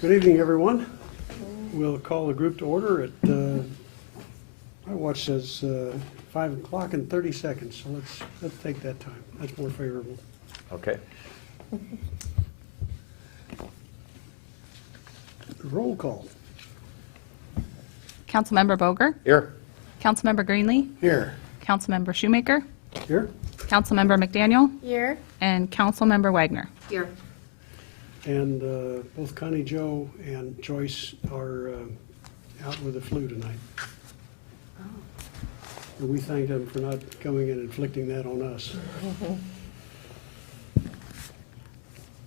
Good evening, everyone. We'll call the group to order at, my watch says 5 o'clock and 30 seconds, so let's take that time. That's more favorable. Okay. Roll call. Councilmember Boger, Here. Councilmember Greenlee, Here. Councilmember Shoemaker, Here. Councilmember McDaniel, Here. and Councilmember Wagner. Here. And both Connie Jo and Joyce are out with the flu tonight. And we thank them for not coming and inflicting that on us.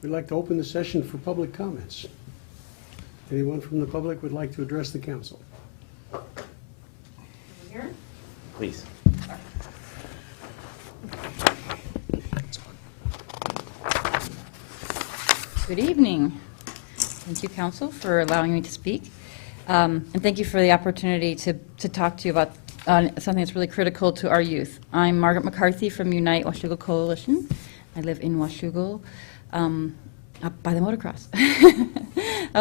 We'd like to open the session for public comments. Anyone from the public would like to address the council? Here. Please. Good evening. Thank you, Council, for allowing me to speak. And thank you for the opportunity to talk to you about something that's really critical to our youth. I'm Margaret McCarthy from Unite Washougal Coalition. I live in Washougal, up by the motocross.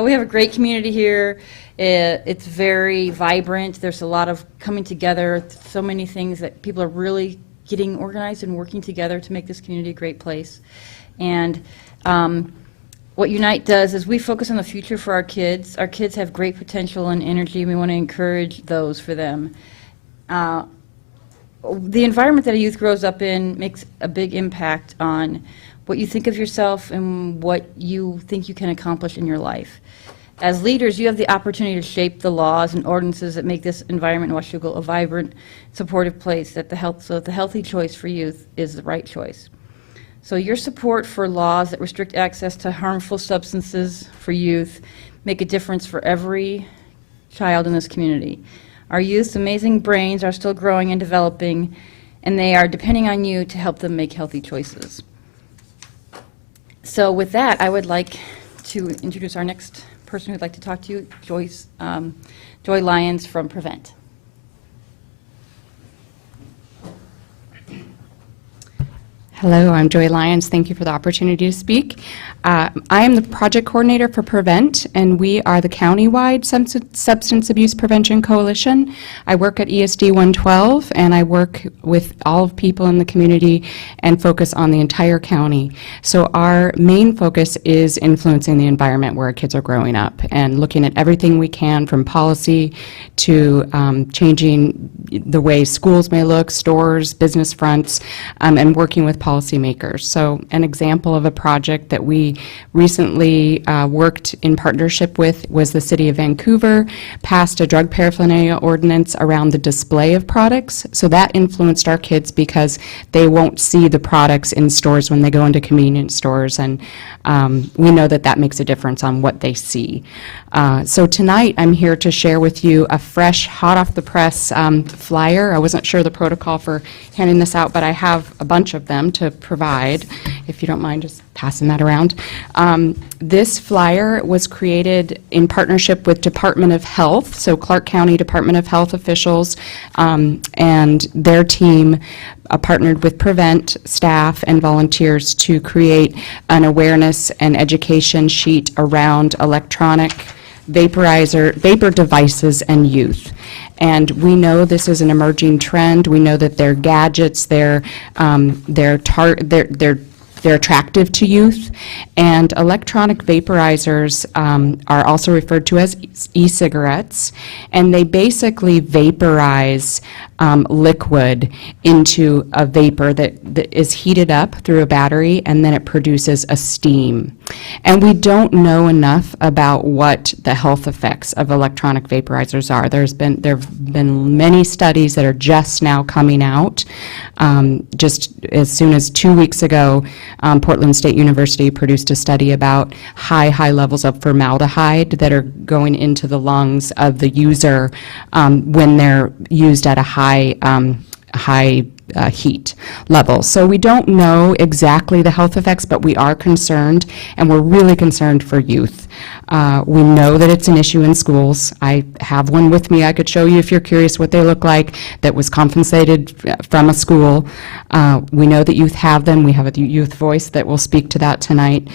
We have a great community here. It's very vibrant. There's a lot of coming together, so many things that people are really getting organized and working together to make this community a great place. And what Unite does is we focus on the future for our kids. Our kids have great potential and energy. We want to encourage those for them. The environment that a youth grows up in makes a big impact on what you think of yourself and what you think you can accomplish in your life. As leaders, you have the opportunity to shape the laws and ordinances that make this environment in Washougal a vibrant, supportive place, so that the healthy choice for youth is the right choice. So your support for laws that restrict access to harmful substances for youth make a difference for every child in this community. Our youth's amazing brains are still growing and developing, and they are depending on you to help them make healthy choices. So with that, I would like to introduce our next person who'd like to talk to you, Joy Lyons from Prevent. Hello, I'm Joy Lyons. Thank you for the opportunity to speak. I am the project coordinator for Prevent, and we are the county-wide substance abuse prevention coalition. I work at ESD 112, and I work with all people in the community and focus on the entire county. So our main focus is influencing the environment where our kids are growing up and looking at everything we can, from policy to changing the way schools may look, stores, business fronts, and working with policymakers. So an example of a project that we recently worked in partnership with was the City of Vancouver passed a drug paraphernalia ordinance around the display of products. So that influenced our kids because they won't see the products in stores when they go into convenience stores, and we know that that makes a difference on what they see. So tonight I'm here to share with you a fresh, hot off the press flyer. I wasn't sure the protocol for handing this out, but I have a bunch of them to provide, if you don't mind just passing that around. This flyer was created in partnership with Department of Health, so Clark County Department of Health officials and their team partnered with Prevent staff and volunteers to create an awareness and education sheet around electronic vapor devices and youth. And we know this is an emerging trend. We know that they're gadgets, they're attractive to youth, and electronic vaporizers are also referred to as e-cigarettes, and they basically vaporize liquid into a vapor that is heated up through a battery, and then it produces a steam. And we don't know enough about what the health effects of electronic vaporizers are. There have been many studies that are just now coming out. Just as soon as 2 weeks ago, Portland State University produced a study about high levels of formaldehyde that are going into the lungs of the user when they're used at a high heat level. So we don't know exactly the health effects, but we are concerned, and we're really concerned for youth. We know that it's an issue in schools. I have one with me I could show you if you're curious what they look like, that was confiscated from a school. We know that youth have them. We have a youth voice that will speak to that tonight.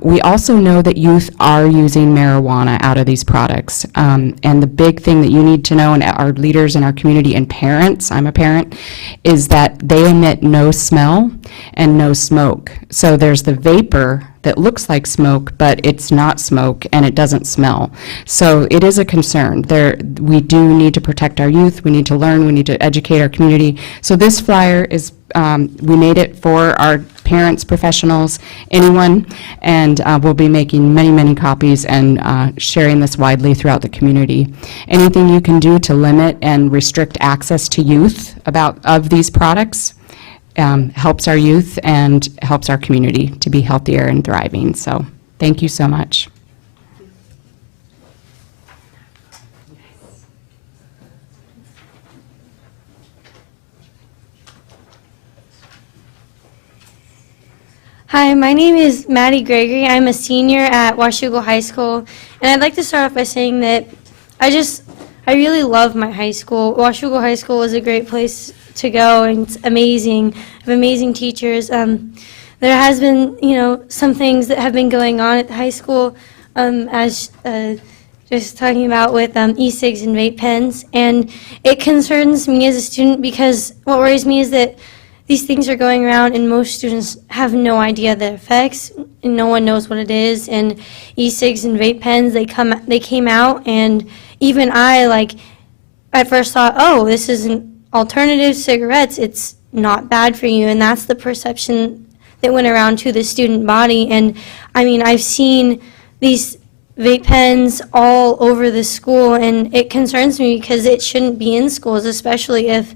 We also know that youth are using marijuana out of these products. And the big thing that you need to know, and our leaders in our community and parents, I'm a parent, is that they emit no smell and no smoke. So there's the vapor that looks like smoke, but it's not smoke and it doesn't smell. So it is a concern. We do need to protect our youth. We need to learn. We need to educate our community. So this flyer is, we made it for our parents, professionals, anyone, and we'll be making many, many copies and sharing this widely throughout the community. Anything you can do to limit and restrict access to youth of these products helps our youth and helps our community to be healthier and thriving. So thank you so much. Hi, my name is Maddie Gregory. I'm a senior at Washougal High School, and I'd like to start off by saying that I really love my high school. Washougal High School is a great place to go, and it's amazing. I have amazing teachers. There has been, some things that have been going on at the high school, as just talking about with e-cigs and vape pens, and it concerns me as a student because what worries me is that these things are going around and most students have no idea the effects and no one knows what it is. And e-cigs and vape pens, they came out, and even I at first thought, oh, this is an alternative cigarettes. It's not bad for you, and that's the perception that went around to the student body. And I mean, I've seen these vape pens all over the school, and it concerns me because it shouldn't be in schools, especially if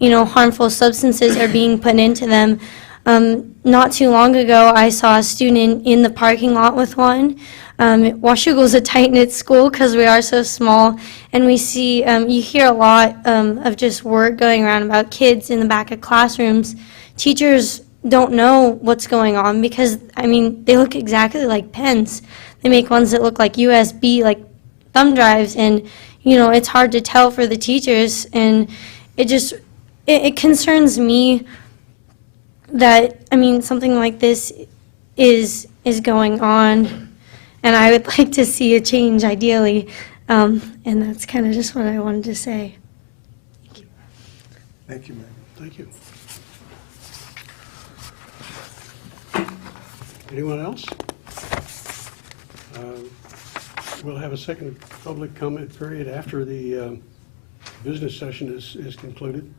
harmful substances are being put into them. Not too long ago, I saw a student in the parking lot with one. Washougal is a tight-knit school because we are so small, and we see, you hear a lot of just word going around about kids in the back of classrooms. Teachers don't know what's going on because, they look exactly like pens. They make ones that look like USB, like thumb drives, and, it's hard to tell for the teachers, and it concerns me that, something like this is going on, and I would like to see a change ideally, and that's kind of just what I wanted to say. Thank you, ma'am. Thank you. Anyone else? We'll have a second public comment period after the business session is concluded.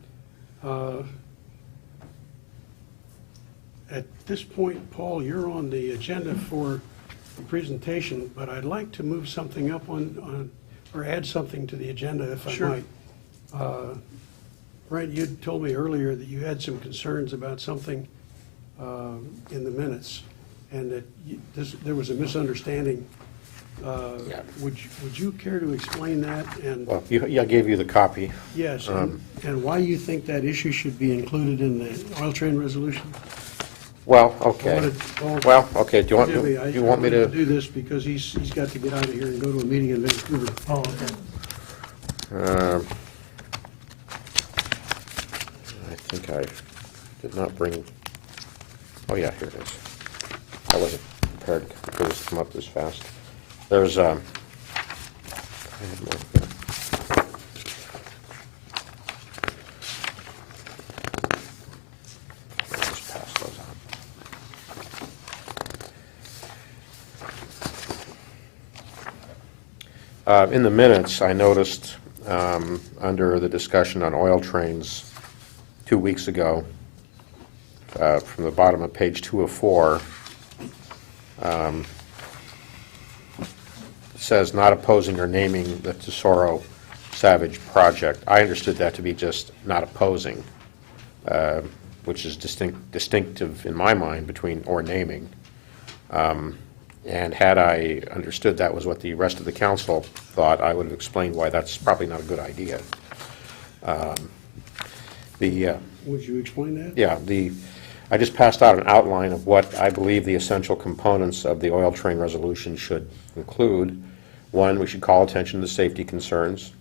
At this point, Paul, you're on the agenda for the presentation, but I'd like to move something up or add something to the agenda if I might. Right, you told me earlier that you had some concerns about something in the minutes, and that there was a misunderstanding. Would you care to explain that? And Well, I gave you the copy. yes, and why you think that issue should be included in the oil train resolution? Well, okay. Well, okay, do you want me I wanted to? do this because he's got to get out of here and go to a meeting in Vancouver. Oh, okay. I think I did not bring, oh yeah, here it is. I wasn't prepared for this to come up this fast. There's, I had more here. I'll just pass those on. In the minutes, I noticed under the discussion on oil trains 2 weeks ago, from the bottom of page 204, it says not opposing or naming the Tesoro Savage project. I understood that to be just not opposing, which is distinctive in my mind between or naming. And had I understood that was what the rest of the council thought, I would have explained why that's probably not a good idea. Would you explain that? Yeah, I just passed out an outline of what I believe the essential components of the oil train resolution should include. One, we should call attention to safety concerns.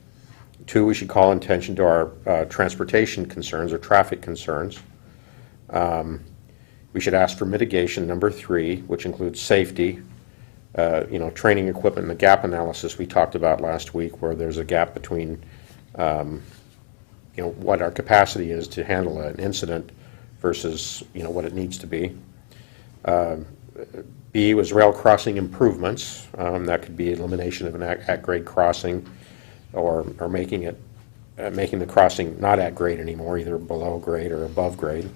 Two, we should call attention to our transportation concerns or traffic concerns. We should ask for mitigation, number three, which includes safety, training equipment, and the gap analysis we talked about last week, where there's a gap between, what our capacity is to handle an incident versus, what it needs to be. B was rail crossing improvements. That could be elimination of an at-grade crossing, or making the crossing not at grade anymore, either below grade or above grade.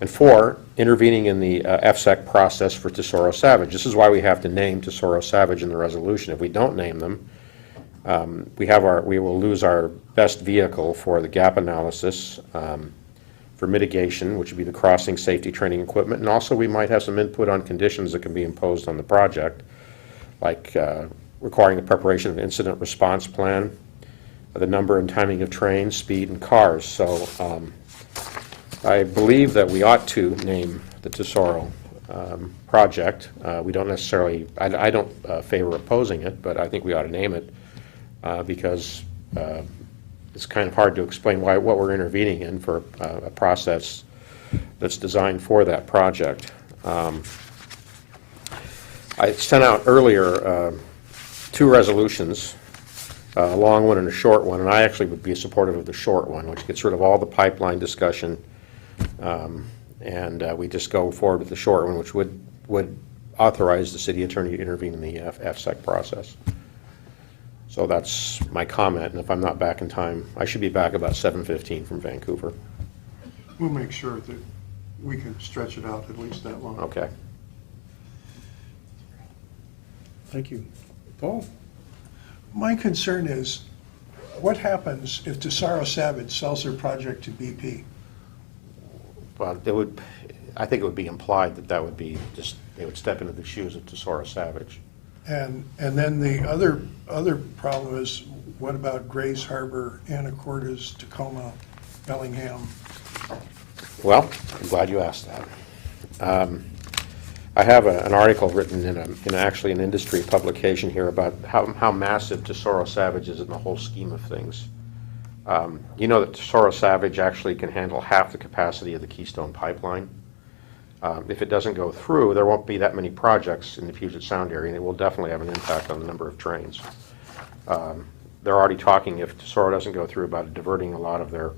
And four, intervening in the FSEC process for Tesoro Savage. This is why we have to name Tesoro Savage in the resolution. If we don't name them, we will lose our best vehicle for the gap analysis, for mitigation, which would be the crossing safety training equipment, and also we might have some input on conditions that can be imposed on the project, like requiring the preparation of an incident response plan, the number and timing of trains, speed, and cars. So I believe that we ought to name the Tesoro project. We don't necessarily, I don't favor opposing it, but I think we ought to name it because it's kind of hard to explain what we're intervening in for a process that's designed for that project. I sent out earlier two resolutions, a long one and a short one, and I actually would be supportive of the short one, which gets rid of all the pipeline discussion, and we just go forward with the short one, which would authorize the city attorney to intervene in the FSEC process. So that's my comment, and if I'm not back in time, I should be back about 7:15 from Vancouver. We'll make sure that we can stretch it out at least that long. Okay. Thank you. Paul? My concern is, what happens if Tesoro Savage sells their project to BP? Well, I think it would be implied that would be just, they would step into the shoes of Tesoro Savage. And then the other problem is, what about Grays Harbor, Anacortes, Tacoma, Bellingham? Well, I'm glad you asked that. I have an article written in actually an industry publication here about how massive Tesoro Savage is in the whole scheme of things. You know that Tesoro Savage actually can handle half the capacity of the Keystone Pipeline. If it doesn't go through, there won't be that many projects in the Puget Sound area, and it will definitely have an impact on the number of trains. They're already talking, if Tesoro doesn't go through, about diverting a lot of their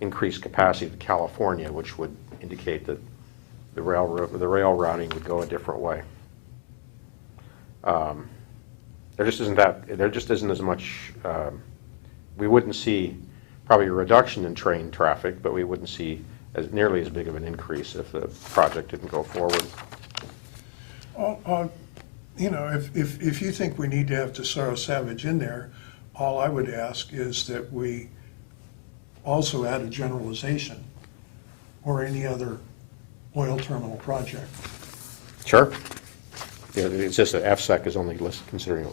increased capacity to California, which would indicate that the rail routing would go a different way. There just isn't as much. We wouldn't see probably a reduction in train traffic, but we wouldn't see nearly as big of an increase if the project didn't go forward. If you think we need to have Tesoro Savage in there, all I would ask is that we also add a generalization or any other oil terminal project. Sure. Yeah, it's just that FSEC is only considering,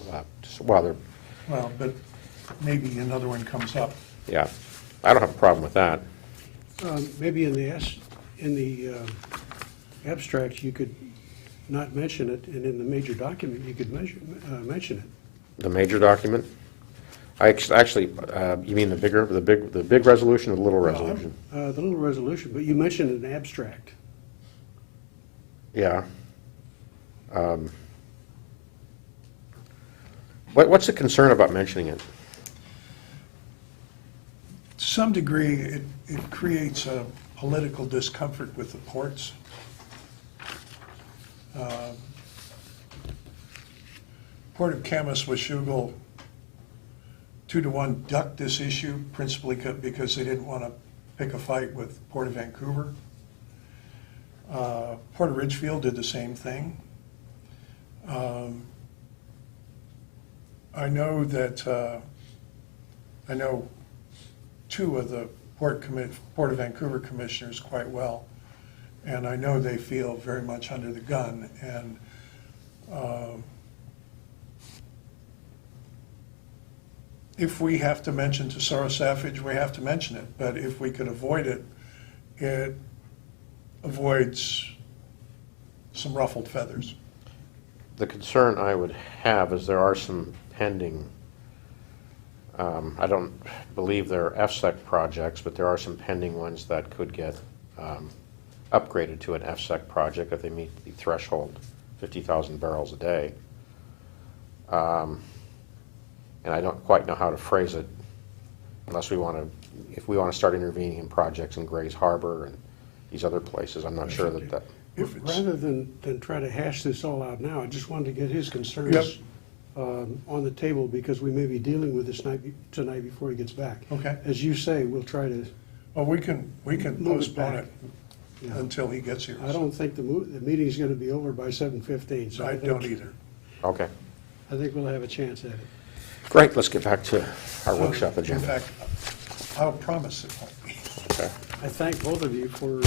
Well, but maybe another one comes up. yeah, I don't have a problem with that. Maybe in the abstract, you could not mention it, and in the major document, you could mention it. The major document? Actually, you mean the big resolution or the little resolution? The little resolution, but you mentioned an abstract. Yeah. What's the concern about mentioning it? To some degree, it creates a political discomfort with the ports. Port of Kamas-Washougal 2-1 ducked this issue, principally because they didn't want to pick a fight with Port of Vancouver. Port of Ridgefield did the same thing. I know two of the Port of Vancouver commissioners quite well, and I know they feel very much under the gun. And if we have to mention Tesoro Savage, we have to mention it. But if we could avoid it, it avoids some ruffled feathers. The concern I would have is there are some pending, I don't believe they're FSEC projects, but there are some pending ones that could get upgraded to an FSEC project if they meet the threshold, 50,000 barrels a day. And I don't quite know how to phrase it unless if we want to start intervening in projects in Grays Harbor and these other places. I'm not sure that If it's, Rather than try to hash this all out now, I just wanted to get his Yep. concerns on the table, because we may be dealing with this tonight before he gets back. Okay. As you say, we'll try to, well, we can Move it postpone back. it yeah. until he gets here. I don't think the meeting's gonna be over by 7:15, so I think- don't either. Okay, I think we'll have a chance at it. great, let's get back to our workshop agenda. In fact, I'll promise it won't be. Okay. I thank both of you for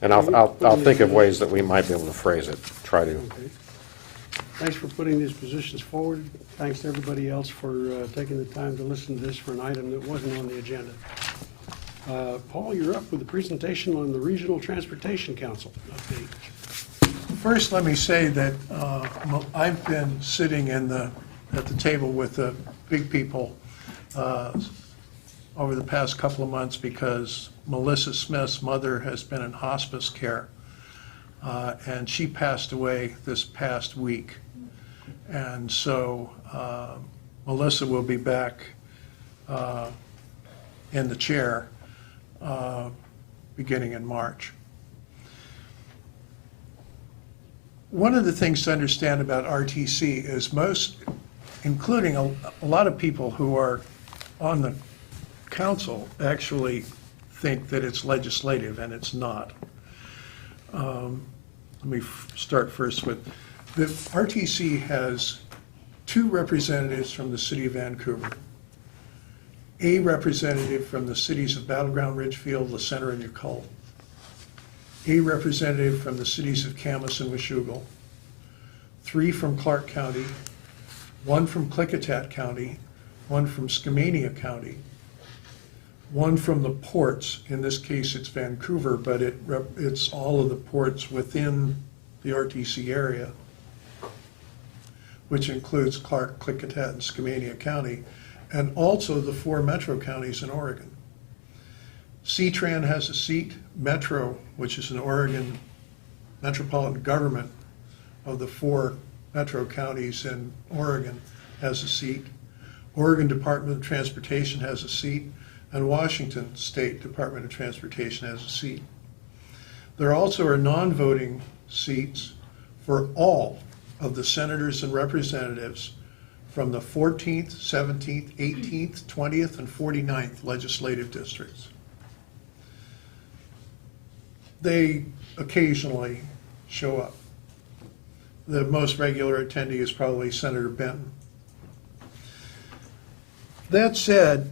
And I'll think of ways that we might be able to phrase it, try to. Okay. Thanks for putting these positions forward. Thanks to everybody else for taking the time to listen to this for an item that wasn't on the agenda. Paul, you're up with the presentation on the Regional Transportation Council update. First, let me say that I've been sitting at the table with the big people over the past couple of months because Melissa Smith's mother has been in hospice care, and she passed away this past week. And so Melissa will be back in the chair beginning in March. One of the things to understand about RTC is most, including a lot of people who are on the council, actually think that it's legislative, and it's not. Let me start first with, the RTC has 2 representatives from the city of Vancouver, a representative from the cities of Battleground, Ridgefield, La Center, and Yakult, a representative from the cities of Camas and Washougal, 3 from Clark County, 1 from Klickitat County, 1 from Skamania County, 1 from the ports. In this case, it's Vancouver, but it's all of the ports within the RTC area, which includes Clark, Klickitat, and Skamania County, and also the 4 metro counties in Oregon. CTRAN has a seat. Metro, which is an Oregon metropolitan government of the 4 metro counties in Oregon, has a seat. Oregon Department of Transportation has a seat, and Washington State Department of Transportation has a seat. There also are non-voting seats for all of the senators and representatives from the 14th, 17th, 18th, 20th, and 49th legislative districts. They occasionally show up. The most regular attendee is probably Senator Benton. That said,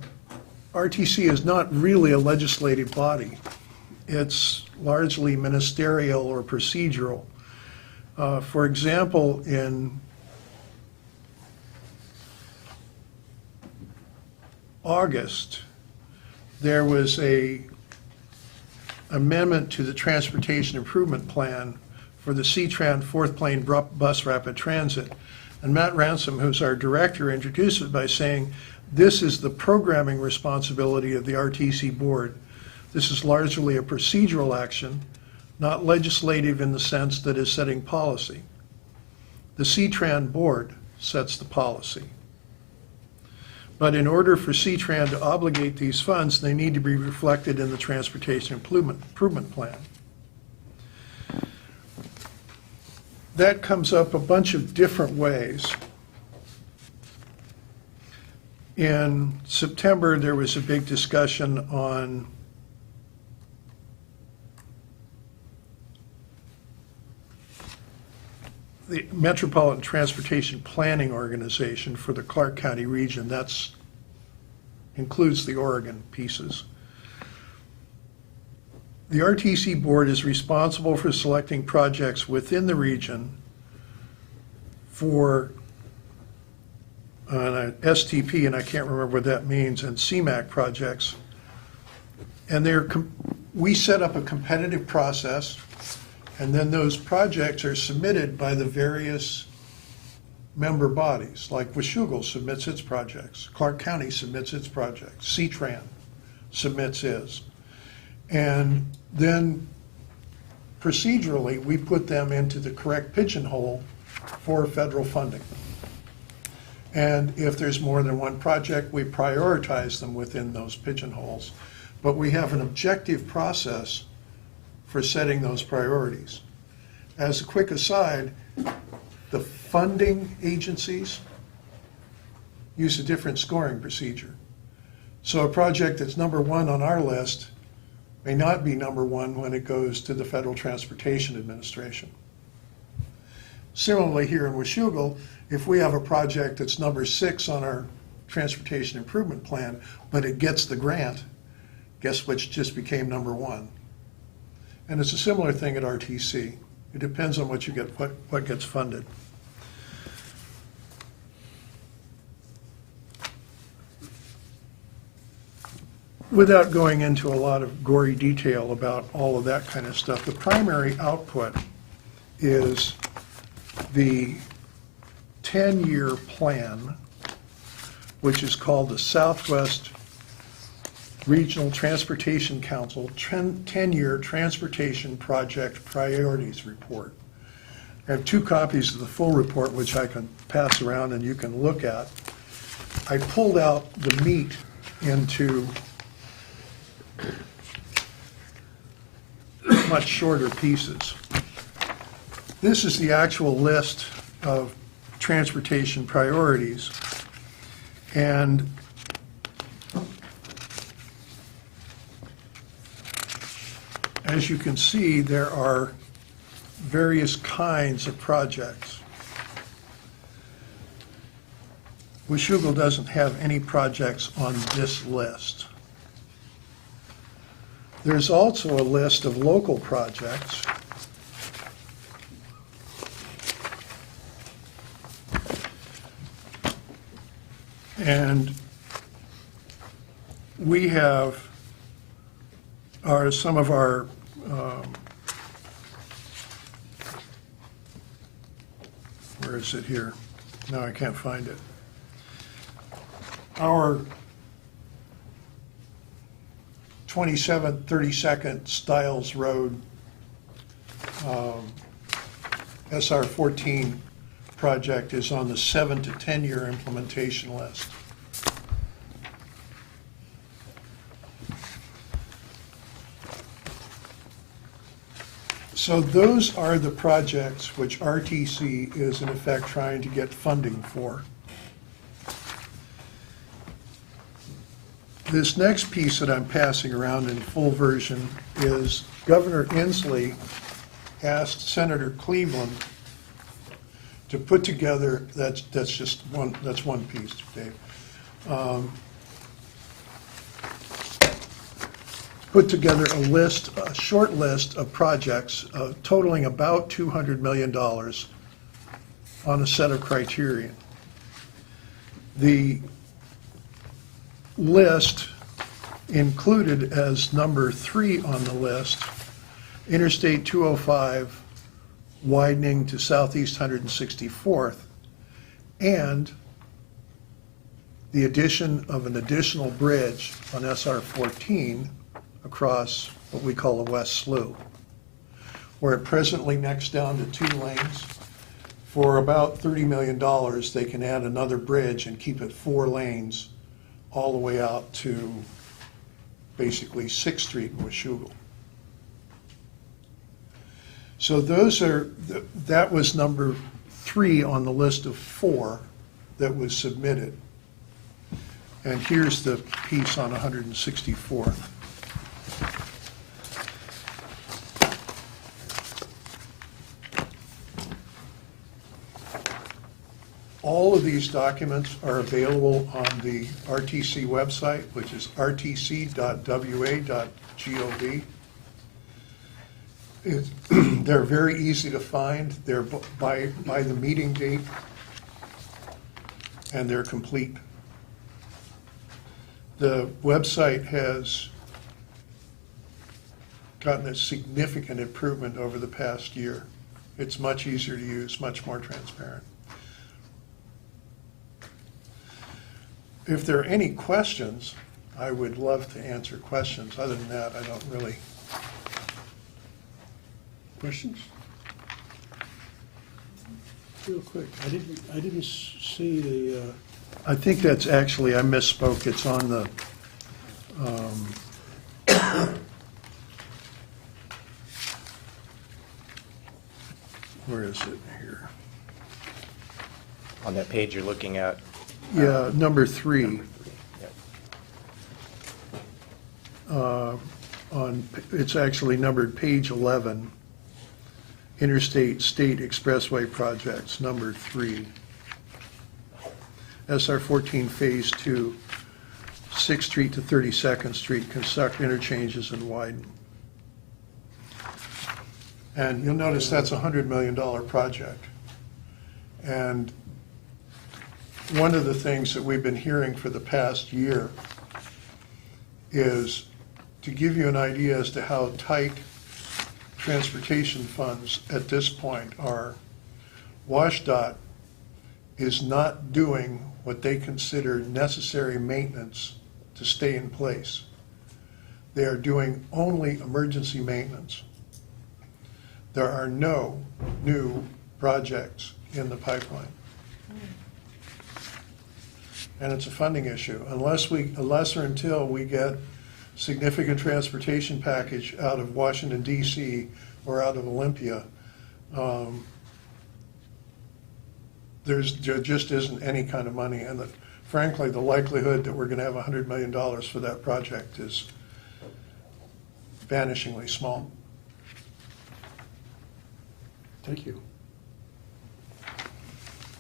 RTC is not really a legislative body. It's largely ministerial or procedural. For example, in August, there was an amendment to the Transportation Improvement Plan for the CTRAN 4th Lane Bus Rapid Transit. And Matt Ransom, who's our director, introduced it by saying, this is the programming responsibility of the RTC board. This is largely a procedural action, not legislative in the sense that is setting policy. The CTRAN board sets the policy. But in order for CTRAN to obligate these funds, they need to be reflected in the Transportation Improvement Plan. That comes up a bunch of different ways. In September, there was a big discussion on the Metropolitan Transportation Planning Organization for the Clark County region. That includes the Oregon pieces. The RTC board is responsible for selecting projects within the region for STP, and I can't remember what that means, and CMAQ projects And we set up a competitive process, and then those projects are submitted by the various member bodies, like Washougal submits its projects, Clark County submits its projects, C-Tran submits his. And then procedurally, we put them into the correct pigeonhole for federal funding. And if there's more than one project, we prioritize them within those pigeonholes. But we have an objective process for setting those priorities. As a quick aside, the funding agencies use a different scoring procedure. So a project that's number one on our list may not be number one when it goes to the Federal Transportation Administration. Similarly, here in Washougal, if we have a project that's number 6 on our Transportation Improvement Plan, but it gets the grant, guess which just became number 1? And it's a similar thing at RTC. It depends on what you get, what gets funded. Without going into a lot of gory detail about all of that kind of stuff, the primary output is the 10-year plan, which is called the Southwest Regional Transportation Council 10-year Transportation Project Priorities Report. I have 2 copies of the full report, which I can pass around and you can look at. I pulled out the meat into much shorter pieces. This is the actual list of transportation priorities. And as you can see, there are various kinds of projects. Washougal doesn't have any projects on this list. There's also a list of local projects. And we have some of our where is it here? No, I can't find it. Our 27th, 32nd Stiles Road SR 14 project is on the 7 to 10-year implementation list. So those are the projects which RTC is in effect trying to get funding for. This next piece that I'm passing around in full version is Governor Inslee asked Senator Cleveland to put together, that's one piece, Dave. Put together a short list of projects totaling about $200 million on a set of criteria. The list included as number 3 on the list, Interstate 205 widening to Southeast 164th, and the addition of an additional bridge on SR 14 across what we call the West Slough, where it presently necks down to 2 lanes. For about $30 million, they can add another bridge and keep it 4 lanes all the way out to basically 6th Street in Washougal. So that was number 3 on the list of 4 that was submitted. And here's the piece on 164th. All of these documents are available on the RTC website, which is rtc.wa.gov. They're very easy to find. They're by the meeting date, and they're complete. The website has gotten a significant improvement over the past year. It's much easier to use, much more transparent. If there are any questions, I would love to answer questions. Other than that, I don't really. Questions? Real quick, I didn't see the, I think that's actually, I misspoke, it's on the, where is it here? On that page you're looking at, Yeah, number 3. yep. It's actually numbered page 11. Interstate State Expressway Projects, number 3. SR 14 Phase 2, 6th Street to 32nd Street, construct interchanges and widen. And you'll notice that's a $100 million project. And one of the things that we've been hearing for the past year is to give you an idea as to how tight transportation funds at this point are. WashDOT is not doing what they consider necessary maintenance to stay in place. They are doing only emergency maintenance. There are no new projects in the pipeline. And it's a funding issue. Unless or until we get significant transportation package out of Washington DC or out of Olympia, there just isn't any kind of money. And frankly, the likelihood that we're going to have $100 million for that project is vanishingly small. thank you.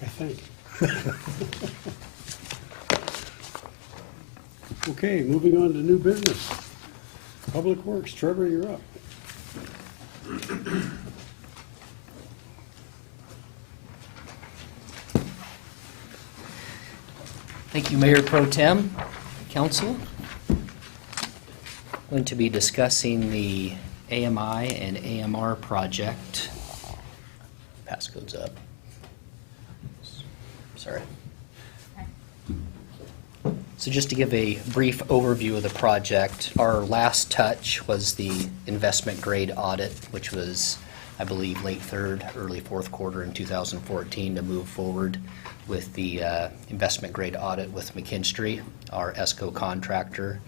I think. Okay, moving on to new business. Public Works, Trevor, you're up. Thank you, Mayor Pro Tem, Council. Going to be discussing the AMI and AMR project. Passcode's up. Sorry. So just to give a brief overview of the project, our last touch was the investment grade audit, which was, I believe, late third, early fourth quarter in 2014 to move forward with the investment grade audit with McKinstry, our ESCO contractor.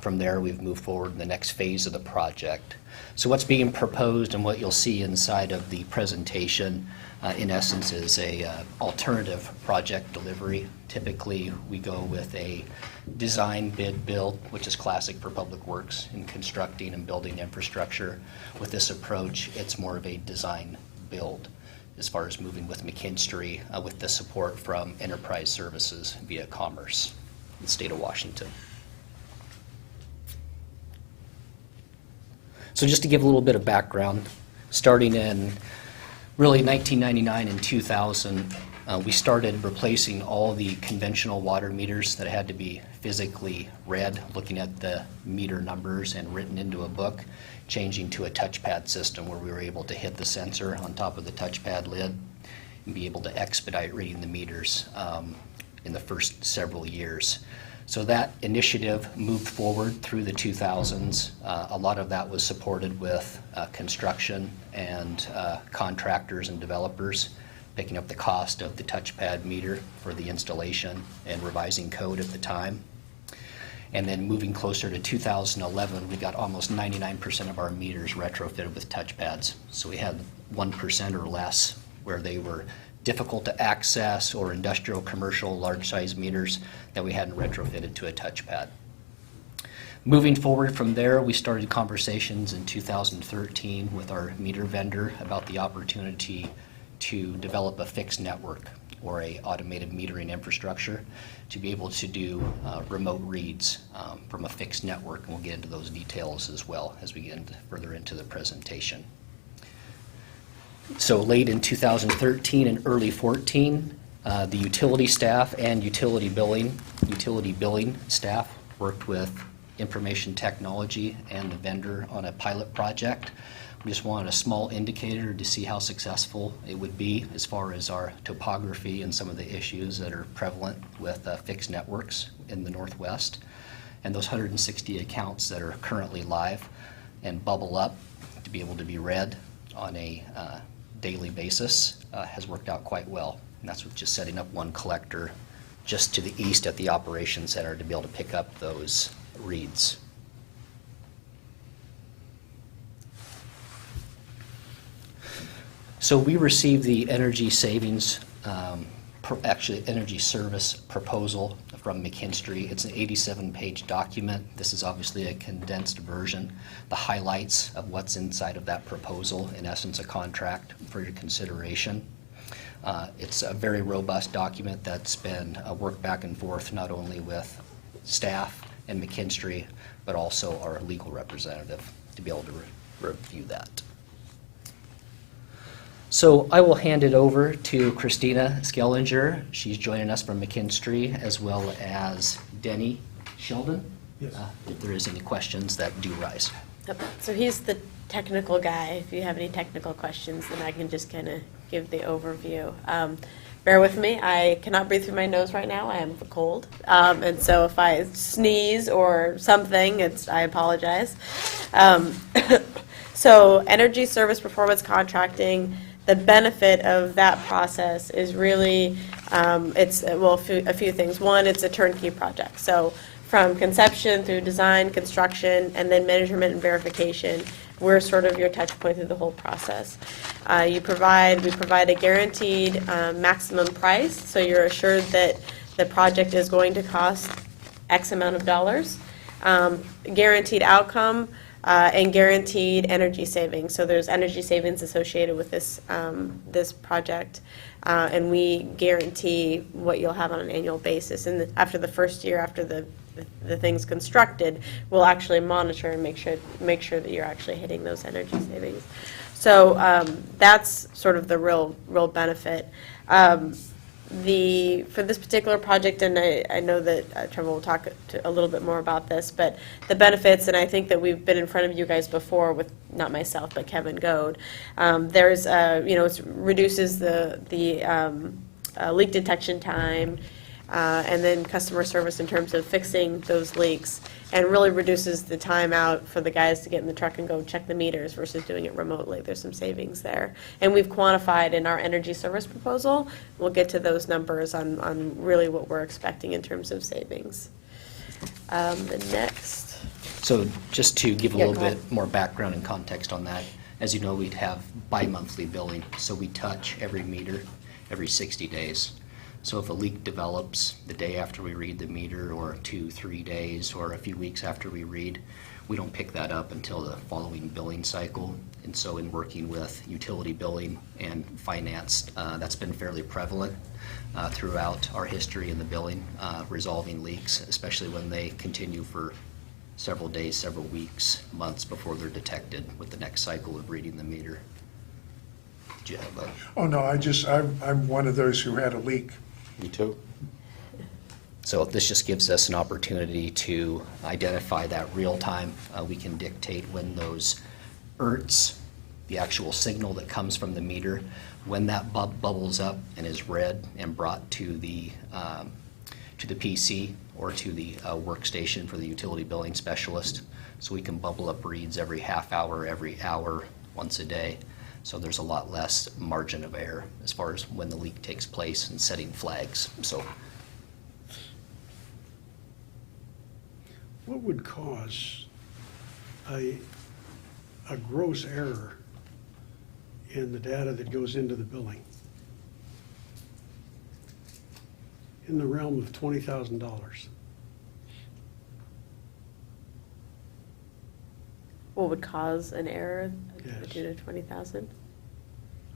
From there, we've moved forward in the next phase of the project. So what's being proposed and what you'll see inside of the presentation, in essence, is a alternative project delivery. Typically, we go with a design bid build, which is classic for public works in constructing and building infrastructure. With this approach, it's more of a design build as far as moving with McKinstry with the support from Enterprise Services via Commerce in the state of Washington. So just to give a little bit of background, starting in really 1999 and 2000, we started replacing all the conventional water meters that had to be physically read, looking at the meter numbers and written into a book, changing to a touchpad system where we were able to hit the sensor on top of the touchpad lid and be able to expedite reading the meters in the first several years. So that initiative moved forward through the 2000s. A lot of that was supported with construction and contractors and developers picking up the cost of the touchpad meter for the installation and revising code at the time. And then moving closer to 2011, we got almost 99% of our meters retrofitted with touchpads. So we had 1% or less where they were difficult to access or industrial, commercial, large size meters that we hadn't retrofitted to a touchpad. Moving forward from there, we started conversations in 2013 with our meter vendor about the opportunity to develop a fixed network or a automated metering infrastructure to be able to do remote reads from a fixed network, and we'll get into those details as well as we get further into the presentation. So late in 2013 and early 14, the utility staff and utility billing staff worked with information technology and the vendor on a pilot project. We just wanted a small indicator to see how successful it would be as far as our topography and some of the issues that are prevalent with fixed networks in the Northwest. And those 160 accounts that are currently live and bubble up to be able to be read on a daily basis has worked out quite well. And that's with just setting up one collector just to the east at the operations center to be able to pick up those reads. So we received the energy savings, actually energy service proposal from McKinstry. It's an 87-page document. This is obviously a condensed version. The highlights of what's inside of that proposal, in essence, a contract for your consideration. It's a very robust document that's been worked back and forth not only with staff and McKinstry, but also our legal representative to be able to review that. So I will hand it over to Christina Skellinger. She's joining us from McKinstry, as well as Denny Sheldon. Yes. If there is any questions that do rise. Yep. So he's the technical guy. If you have any technical questions, then I can just kind of give the overview. Bear with me. I cannot breathe through my nose right now. I am cold. And so if I sneeze or something, I apologize. So energy service performance contracting, the benefit of that process is really, a few things. One, it's a turnkey project. So from conception through design, construction, and then measurement and verification, we're sort of your touch point through the whole process. We provide a guaranteed maximum price, so you're assured that the project is going to cost X amount of dollars. Guaranteed outcome, and guaranteed energy savings. So there's energy savings associated with this project, and we guarantee what you'll have on an annual basis. And after the first year, after the thing's constructed, we'll actually monitor and make sure that you're actually hitting those energy savings. So that's sort of the real benefit. For this particular project, and I know that Trevor will talk a little bit more about this, but the benefits, and I think that we've been in front of you guys before with, not myself, but Kevin Goad. There's, it reduces the leak detection time, and then customer service in terms of fixing those leaks, and really reduces the time out for the guys to get in the truck and go check the meters versus doing it remotely. There's some savings there. And we've quantified in our energy service proposal, we'll get to those numbers on really what we're expecting in terms of savings. The next. So just to give a Yeah, little go ahead. bit more background and context on that, as you know, we'd have bi-monthly billing, so we touch every meter every 60 days. So if a leak develops the day after we read the meter, or 2-3 days, or a few weeks after we read, we don't pick that up until the following billing cycle. And so in working with utility billing and finance, that's been fairly prevalent throughout our history in the billing, resolving leaks, especially when they continue for several days, several weeks, months before they're detected with the next cycle of reading the meter. Do you have a? Oh, no, I'm one of those who had a leak. Me too. So this just gives us an opportunity to identify that real time. We can dictate when those ERTs, the actual signal that comes from the meter, when that bubbles up and is read and brought to the PC or to the workstation for the utility billing specialist. So we can bubble up reads every half hour, every hour, once a day. So there's a lot less margin of error as far as when the leak takes place and setting flags. So What would cause a gross error in the data that goes into the billing? In the realm of $20,000. What would cause an error Yes. due to 20,000?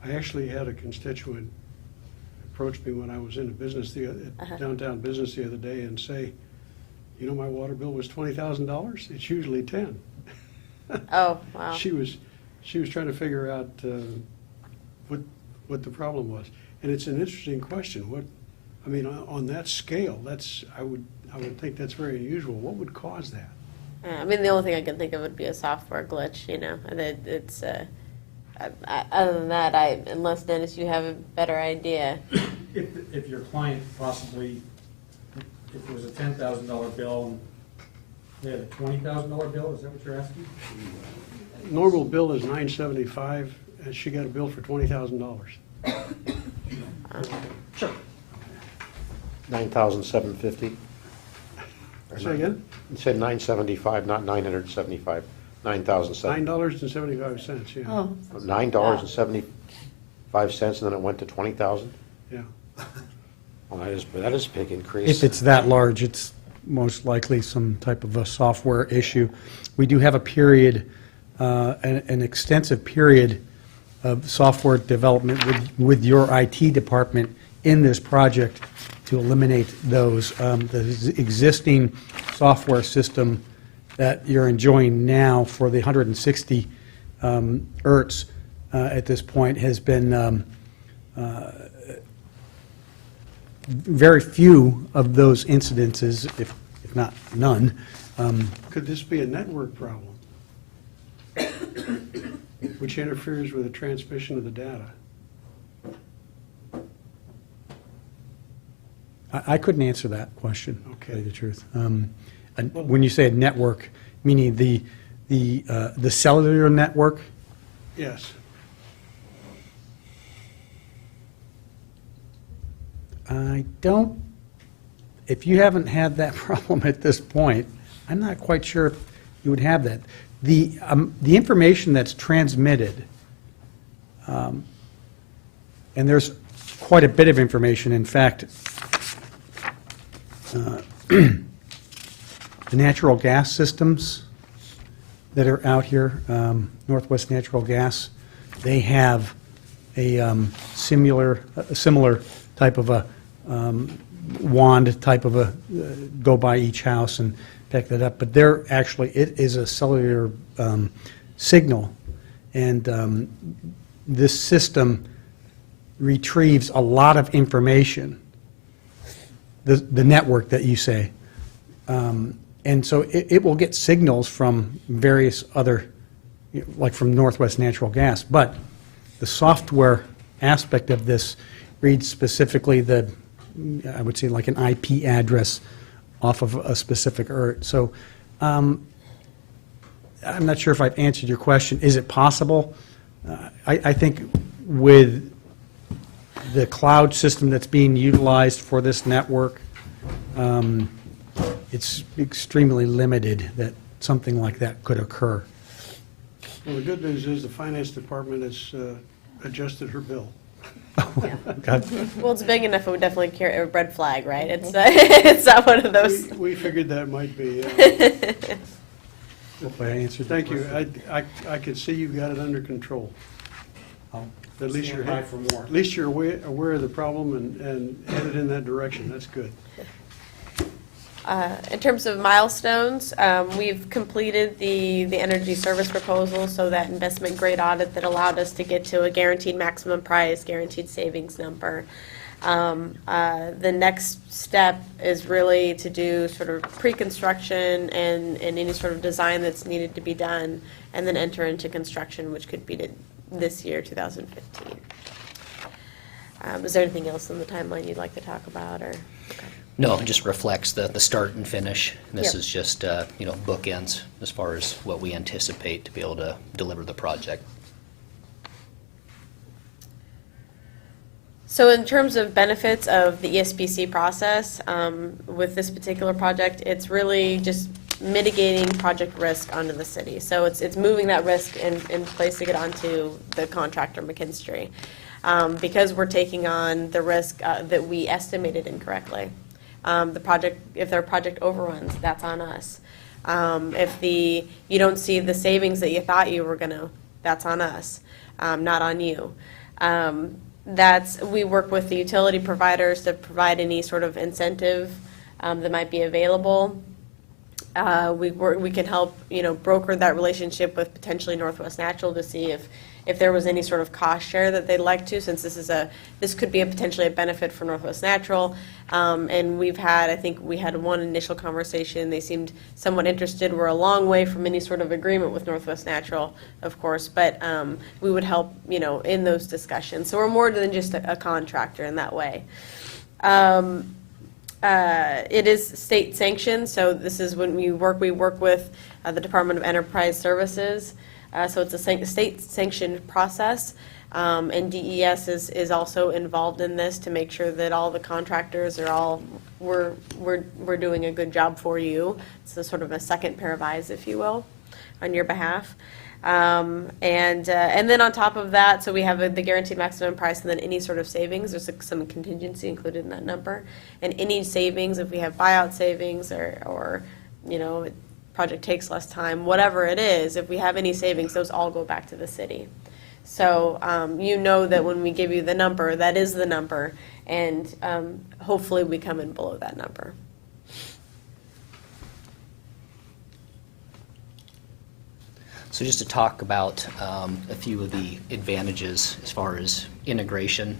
I actually had a constituent approach me when I was in a business, Uh-huh. downtown business the other day, and say, you know, my water bill was $20,000, it's usually 10. Oh, wow. She was trying to figure out what the problem was. And it's an interesting question. On that scale, I would think that's very unusual. What would cause that? I mean, the only thing I can think of would be a software glitch, and it's, other than that, unless Dennis, you have a better idea. If your client possibly, if it was a $10,000 bill, and they had a $20,000 bill, is that what you're asking? Normal bill is $975, and she got a bill for $20,000. Sure. 9,750? Say again? You said 975, not 975, 9,007. $9.75, yeah. Oh. $9.75, and then it went to 20,000? Yeah. Well, that is a big increase. If it's that large, it's most likely some type of a software issue. We do have a period, an extensive period of software development with your IT department in this project to eliminate those. The existing software system that you're enjoying now for the 160 ERTs at this point has been very few of those incidences, if not none. Could this be a network problem? Which interferes with the transmission of the data? I couldn't answer that question, to Okay. tell you the truth. And when you say a network, meaning the cellular network? Yes. I don't, if you haven't had that problem at this point, I'm not quite sure if you would have that. The information that's transmitted, and there's quite a bit of information, in fact, the natural gas systems that are out here, Northwest Natural Gas, they have a similar type of a wand type of a go by each house and pick that up. But they're actually, it is a cellular signal, and this system retrieves a lot of information, the network that you say. And so it will get signals from various other, like from Northwest Natural Gas, but the software aspect of this reads specifically I would say like an IP address off of a specific ERT. So I'm not sure if I've answered your question. Is it possible? I think with the cloud system that's being utilized for this network, it's extremely limited that something like that could occur. Well, the good news is the finance department has adjusted her bill. Okay. Well, it's big enough, it would definitely carry a red flag, right? It's not one of those. We figured that might be. Hopefully I answered your Thank you. question. I could see you got it under control. I'll At least stand you're, by for more. at least you're aware of the problem and headed in that direction. That's good. In terms of milestones, we've completed the energy service proposal, so that investment grade audit that allowed us to get to a guaranteed maximum price, guaranteed savings number. The next step is really to do sort of pre-construction and any sort of design that's needed to be done, and then enter into construction, which could be this year, 2015. Is there anything else on the timeline you'd like to talk about, or? Okay. No, it just reflects the start and finish. This Yep. is just, bookends as far as what we anticipate to be able to deliver the project. So in terms of benefits of the ESPC process, with this particular project, it's really just mitigating project risk onto the city. So it's moving that risk and placing it onto the contractor, McKinstry. Because we're taking on the risk that we estimated incorrectly. If there are project overruns, that's on us. If you don't see the savings that you thought you were gonna, that's on us, not on you. We work with the utility providers to provide any sort of incentive that might be available. We can help, broker that relationship with potentially Northwest Natural to see if there was any sort of cost share that they'd like to, since this could be potentially a benefit for Northwest Natural. And I think we had one initial conversation. They seemed somewhat interested. We're a long way from any sort of agreement with Northwest Natural, of course, but we would help, in those discussions. So we're more than just a contractor in that way. It is state sanctioned, so this is when we work with the Department of Enterprise Services. So it's a state sanctioned process. And DES is also involved in this to make sure that all the contractors we're doing a good job for you. It's a sort of a second pair of eyes, if you will, on your behalf. And then on top of that, so we have the guaranteed maximum price, and then any sort of savings. There's some contingency included in that number. And any savings, if we have buyout savings or project takes less time, whatever it is, if we have any savings, those all go back to the city. So that when we give you the number, that is the number, and hopefully we come in below that number. So just to talk about a few of the advantages as far as integration.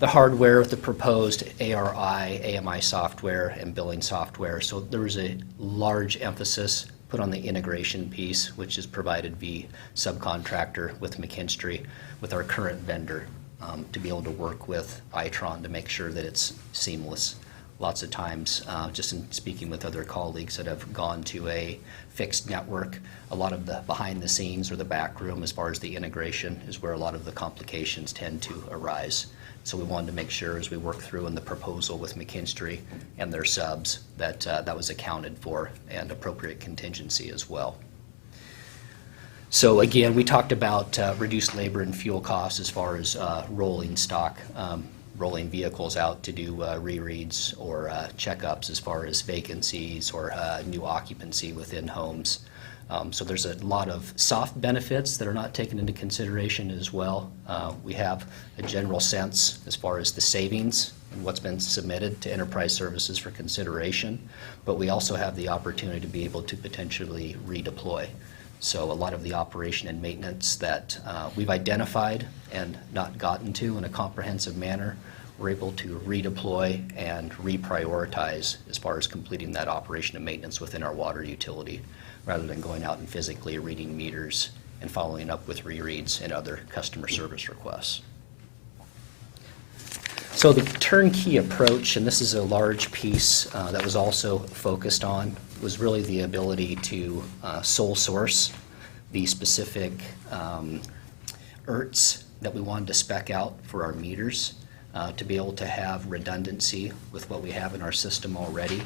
The hardware with the proposed ARI, AMI software, and billing software. So there was a large emphasis put on the integration piece, which is provided via subcontractor with McKinstry, with our current vendor, to be able to work with Itron to make sure that it's seamless. Lots of times, just in speaking with other colleagues that have gone to a fixed network, a lot of the behind the scenes or the back room as far as the integration is where a lot of the complications tend to arise. So we wanted to make sure as we work through in the proposal with McKinstry and their subs that that was accounted for and appropriate contingency as well. So again, we talked about reduced labor and fuel costs as far as rolling stock, rolling vehicles out to do rereads or checkups as far as vacancies or new occupancy within homes. So there's a lot of soft benefits that are not taken into consideration as well. We have a general sense as far as the savings and what's been submitted to enterprise services for consideration, but we also have the opportunity to be able to potentially redeploy. So a lot of the operation and maintenance that we've identified and not gotten to in a comprehensive manner, we're able to redeploy and reprioritize as far as completing that operation and maintenance within our water utility, rather than going out and physically reading meters and following up with rereads and other customer service requests. So the turnkey approach, and this is a large piece that was also focused on, was really the ability to sole source the specific ERTs that we wanted to spec out for our meters, to be able to have redundancy with what we have in our system already,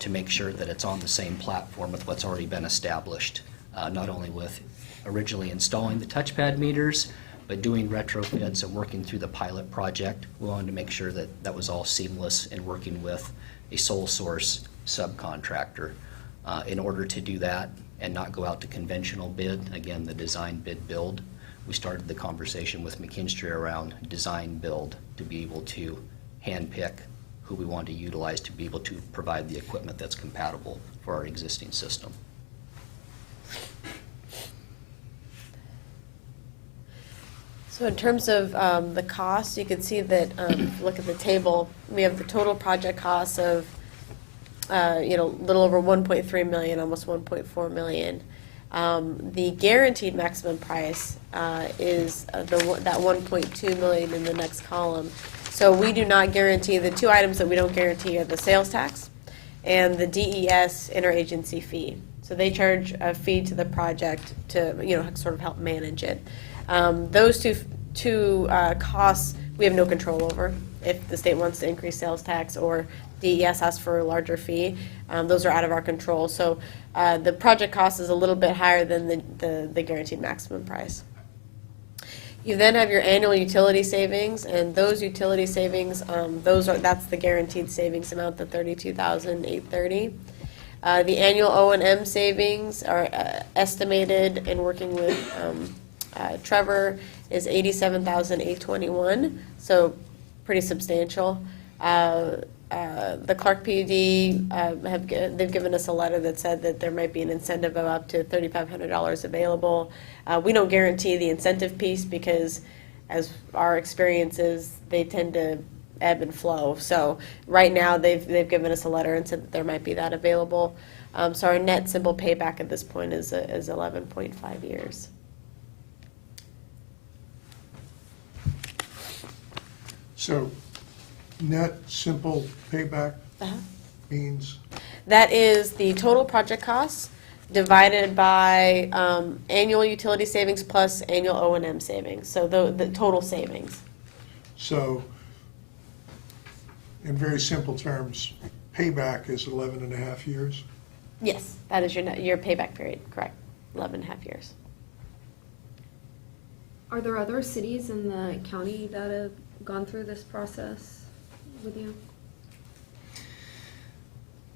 to make sure that it's on the same platform with what's already been established, not only with originally installing the touchpad meters, but doing retrofits and working through the pilot project. We wanted to make sure that that was all seamless and working with a sole source subcontractor. In order to do that and not go out to conventional bid, again, the design bid build, we started the conversation with McKinstry around design build to be able to handpick who we want to utilize to be able to provide the equipment that's compatible for our existing system. So in terms of the cost, you can see that, look at the table, we have the total project cost of, little over 1.3 million, almost 1.4 million. The guaranteed maximum price is that 1.2 million in the next column. So we do not guarantee, the two items that we don't guarantee are the sales tax and the DES interagency fee. So they charge a fee to the project to, sort of help manage it. Those two costs we have no control over. If the state wants to increase sales tax or DES asks for a larger fee, those are out of our control. So the project cost is a little bit higher than the guaranteed maximum price. You then have your annual utility savings, and those utility savings, that's the guaranteed savings amount, the $32,830. The annual O&M savings are estimated in working with Trevor is $87,821, so pretty substantial. the Clark PD they've given us a letter that said that there might be an incentive of up to $3,500 available. We don't guarantee the incentive piece because, as our experience is, they tend to ebb and flow. So right now they've given us a letter and said that there might be that available. So our net simple payback at this point is 11.5 years. So net simple payback means, That is the total project cost divided by annual utility savings plus annual O&M savings, so the total savings. so in very simple terms, payback is 11 and a half years? Yes, that is your payback period, correct, 11 and a half years. Are there other cities in the county that have gone through this process with you?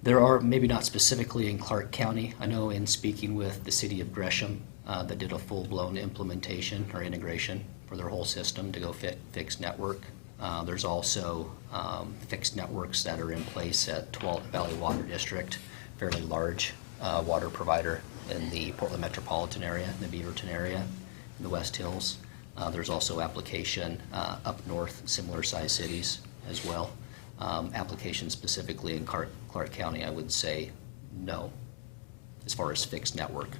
There are, maybe not specifically in Clark County. I know in speaking with the city of Gresham, that did a full-blown implementation or integration for their whole system to go fixed network. There's also fixed networks that are in place at Tualatin Valley Water District, fairly large water provider in the Portland metropolitan area, in the Beaverton area, in the West Hills. There's also application up north, similar size cities as well. Application specifically in Clark County, I would say no, as far as fixed network.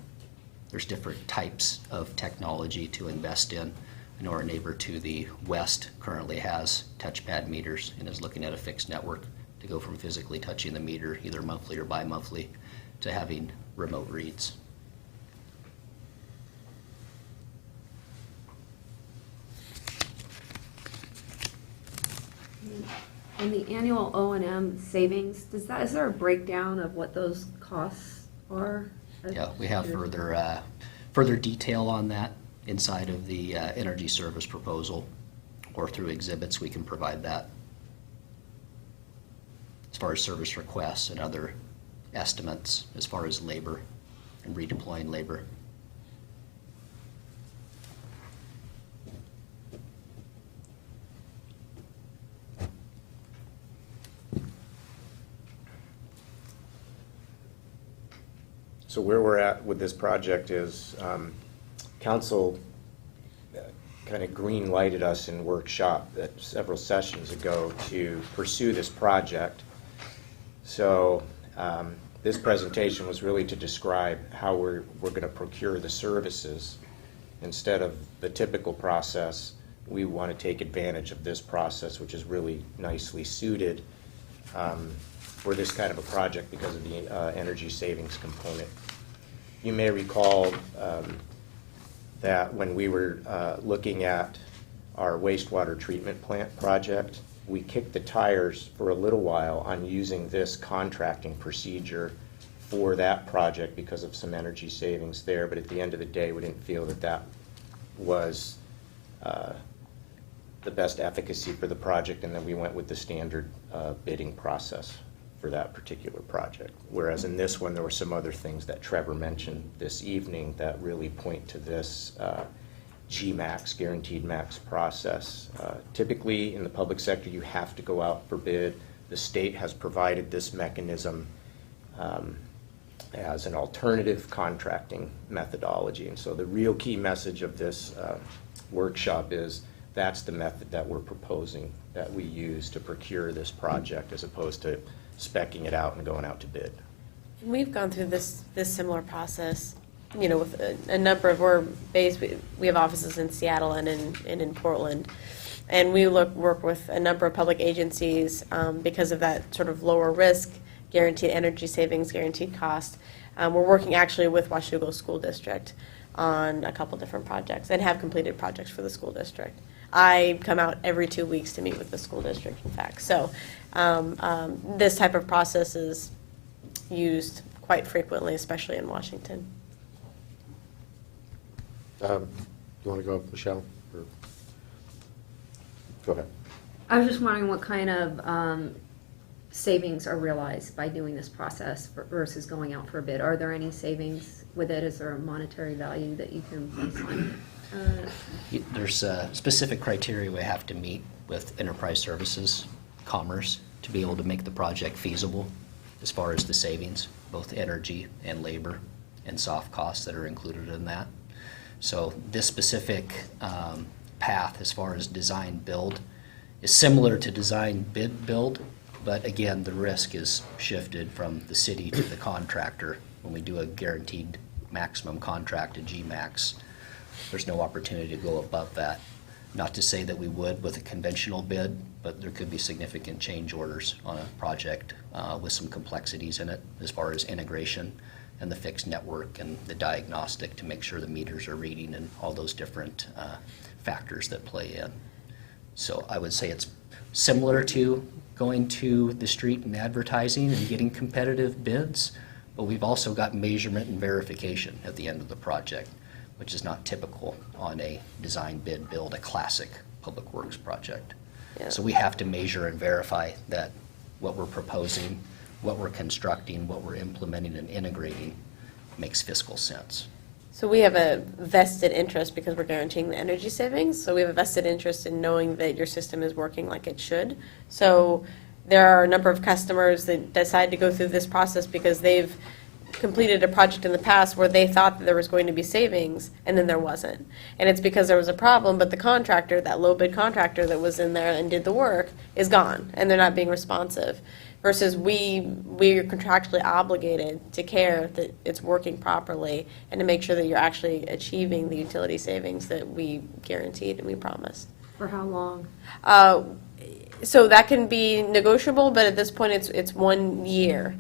There's different types of technology to invest in. I know our neighbor to the west currently has touchpad meters and is looking at a fixed network to go from physically touching the meter, either monthly or bi-monthly, to having remote reads. And the annual O&M savings, is there a breakdown of what those costs are? Yeah, we have further detail on that inside of the energy service proposal, or through exhibits we can provide that. As far as service requests and other estimates, as far as labor and redeploying labor. So where we're at with this project is, council kind of green lighted us in workshop several sessions ago to pursue this project. So this presentation was really to describe how we're going to procure the services. Instead of the typical process, we want to take advantage of this process, which is really nicely suited for this kind of a project because of the energy savings component. You may recall that when we were looking at our wastewater treatment plant project, we kicked the tires for a little while on using this contracting procedure for that project because of some energy savings there, but at the end of the day, we didn't feel that that was the best efficacy for the project, and then we went with the standard bidding process for that particular project. Whereas in this one, there were some other things that Trevor mentioned this evening that really point to this GMAX, guaranteed max process. Typically, in the public sector, you have to go out for bid. The state has provided this mechanism as an alternative contracting methodology. And so the real key message of this workshop is that's the method that we're proposing that we use to procure this project, as opposed to speccing it out and going out to bid. We've gone through this similar process, with a number of, we have offices in Seattle and in Portland, and we work with a number of public agencies because of that sort of lower risk, guaranteed energy savings, guaranteed cost. We're working actually with Washougal School District on a couple different projects and have completed projects for the school district. I come out every 2 weeks to meet with the school district, in fact. So this type of process is used quite frequently, especially in Washington. You want to go, Michelle? Or... Go ahead. I was just wondering what kind of savings are realized by doing this process versus going out for a bid. Are there any savings with it? Is there a monetary value that you can place on it? There's specific criteria we have to meet with enterprise services, commerce, to be able to make the project feasible as far as the savings, both energy and labor and soft costs that are included in that. So this specific path as far as design build is similar to design bid build, but again, the risk is shifted from the city to the contractor. When we do a guaranteed maximum contract at GMAX, there's no opportunity to go above that. Not to say that we would with a conventional bid, but there could be significant change orders on a project with some complexities in it as far as integration and the fixed network and the diagnostic to make sure the meters are reading and all those different factors that play in. So I would say it's similar to going to the street and advertising and getting competitive bids, but we've also got measurement and verification at the end of the project, which is not typical on a design bid build, a classic public works project. Yeah. So we have to measure and verify that what we're proposing, what we're constructing, what we're implementing and integrating makes fiscal sense. So we have a vested interest because we're guaranteeing the energy savings. So we have a vested interest in knowing that your system is working like it should. So there are a number of customers that decide to go through this process because they've completed a project in the past where they thought that there was going to be savings and then there wasn't. And it's because there was a problem, but the contractor, that low bid contractor that was in there and did the work, is gone and they're not being responsive. Versus we're contractually obligated to care that it's working properly and to make sure that you're actually achieving the utility savings that we guaranteed and we promised. For how long? So that can be negotiable, but at this point, it's 1 year.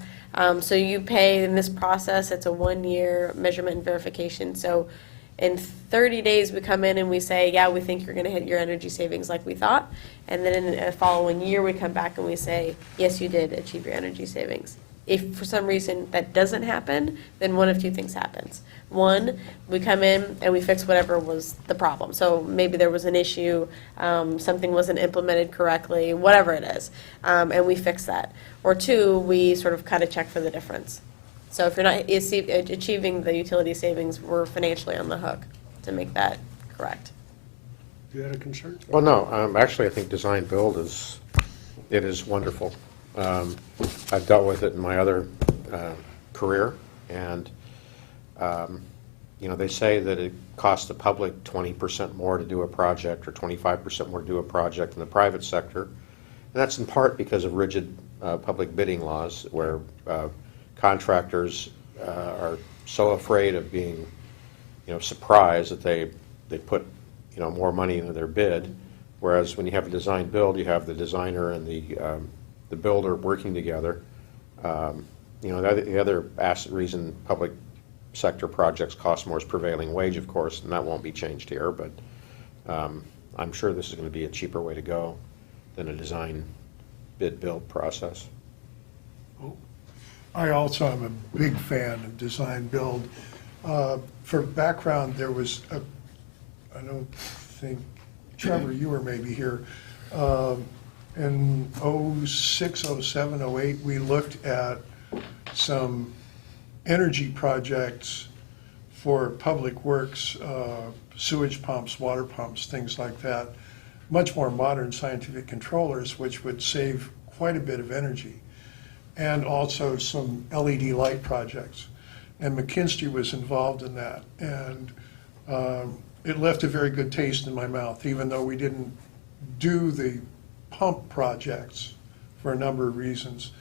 So you pay in this process, it's a 1 year measurement and verification. So in 30 days, we come in and we say, yeah, we think you're gonna hit your energy savings like we thought. And then in the following year, we come back and we say, yes, you did achieve your energy savings. If for some reason that doesn't happen, then one of two things happens. One, we come in and we fix whatever was the problem. So maybe there was an issue, something wasn't implemented correctly, whatever it is, and we fix that. Or two, we sort of cut a check for the difference. So if you're not achieving the utility savings, we're financially on the hook to make that correct. You had a concern? Well, no, actually, I think design build is wonderful. I've dealt with it in my other career, and they say that it costs the public 20% more to do a project or 25% more to do a project in the private sector. And that's in part because of rigid public bidding laws where contractors are so afraid of being, surprised that they put, more money into their bid. Whereas when you have a design build, you have the designer and the builder working together. The other reason public sector projects cost more is prevailing wage, of course, and that won't be changed here. But I'm sure this is going to be a cheaper way to go than a design bid build process. I also am a big fan of design build. For background, there was I don't think, Trevor, you were maybe here. In 06, 07, 08, we looked at some energy projects for public works, sewage pumps, water pumps, things like that. Much more modern scientific controllers, which would save quite a bit of energy. And also some LED light projects. And McKinstry was involved in that. And it left a very good taste in my mouth, even though we didn't do the pump projects for a number of reasons.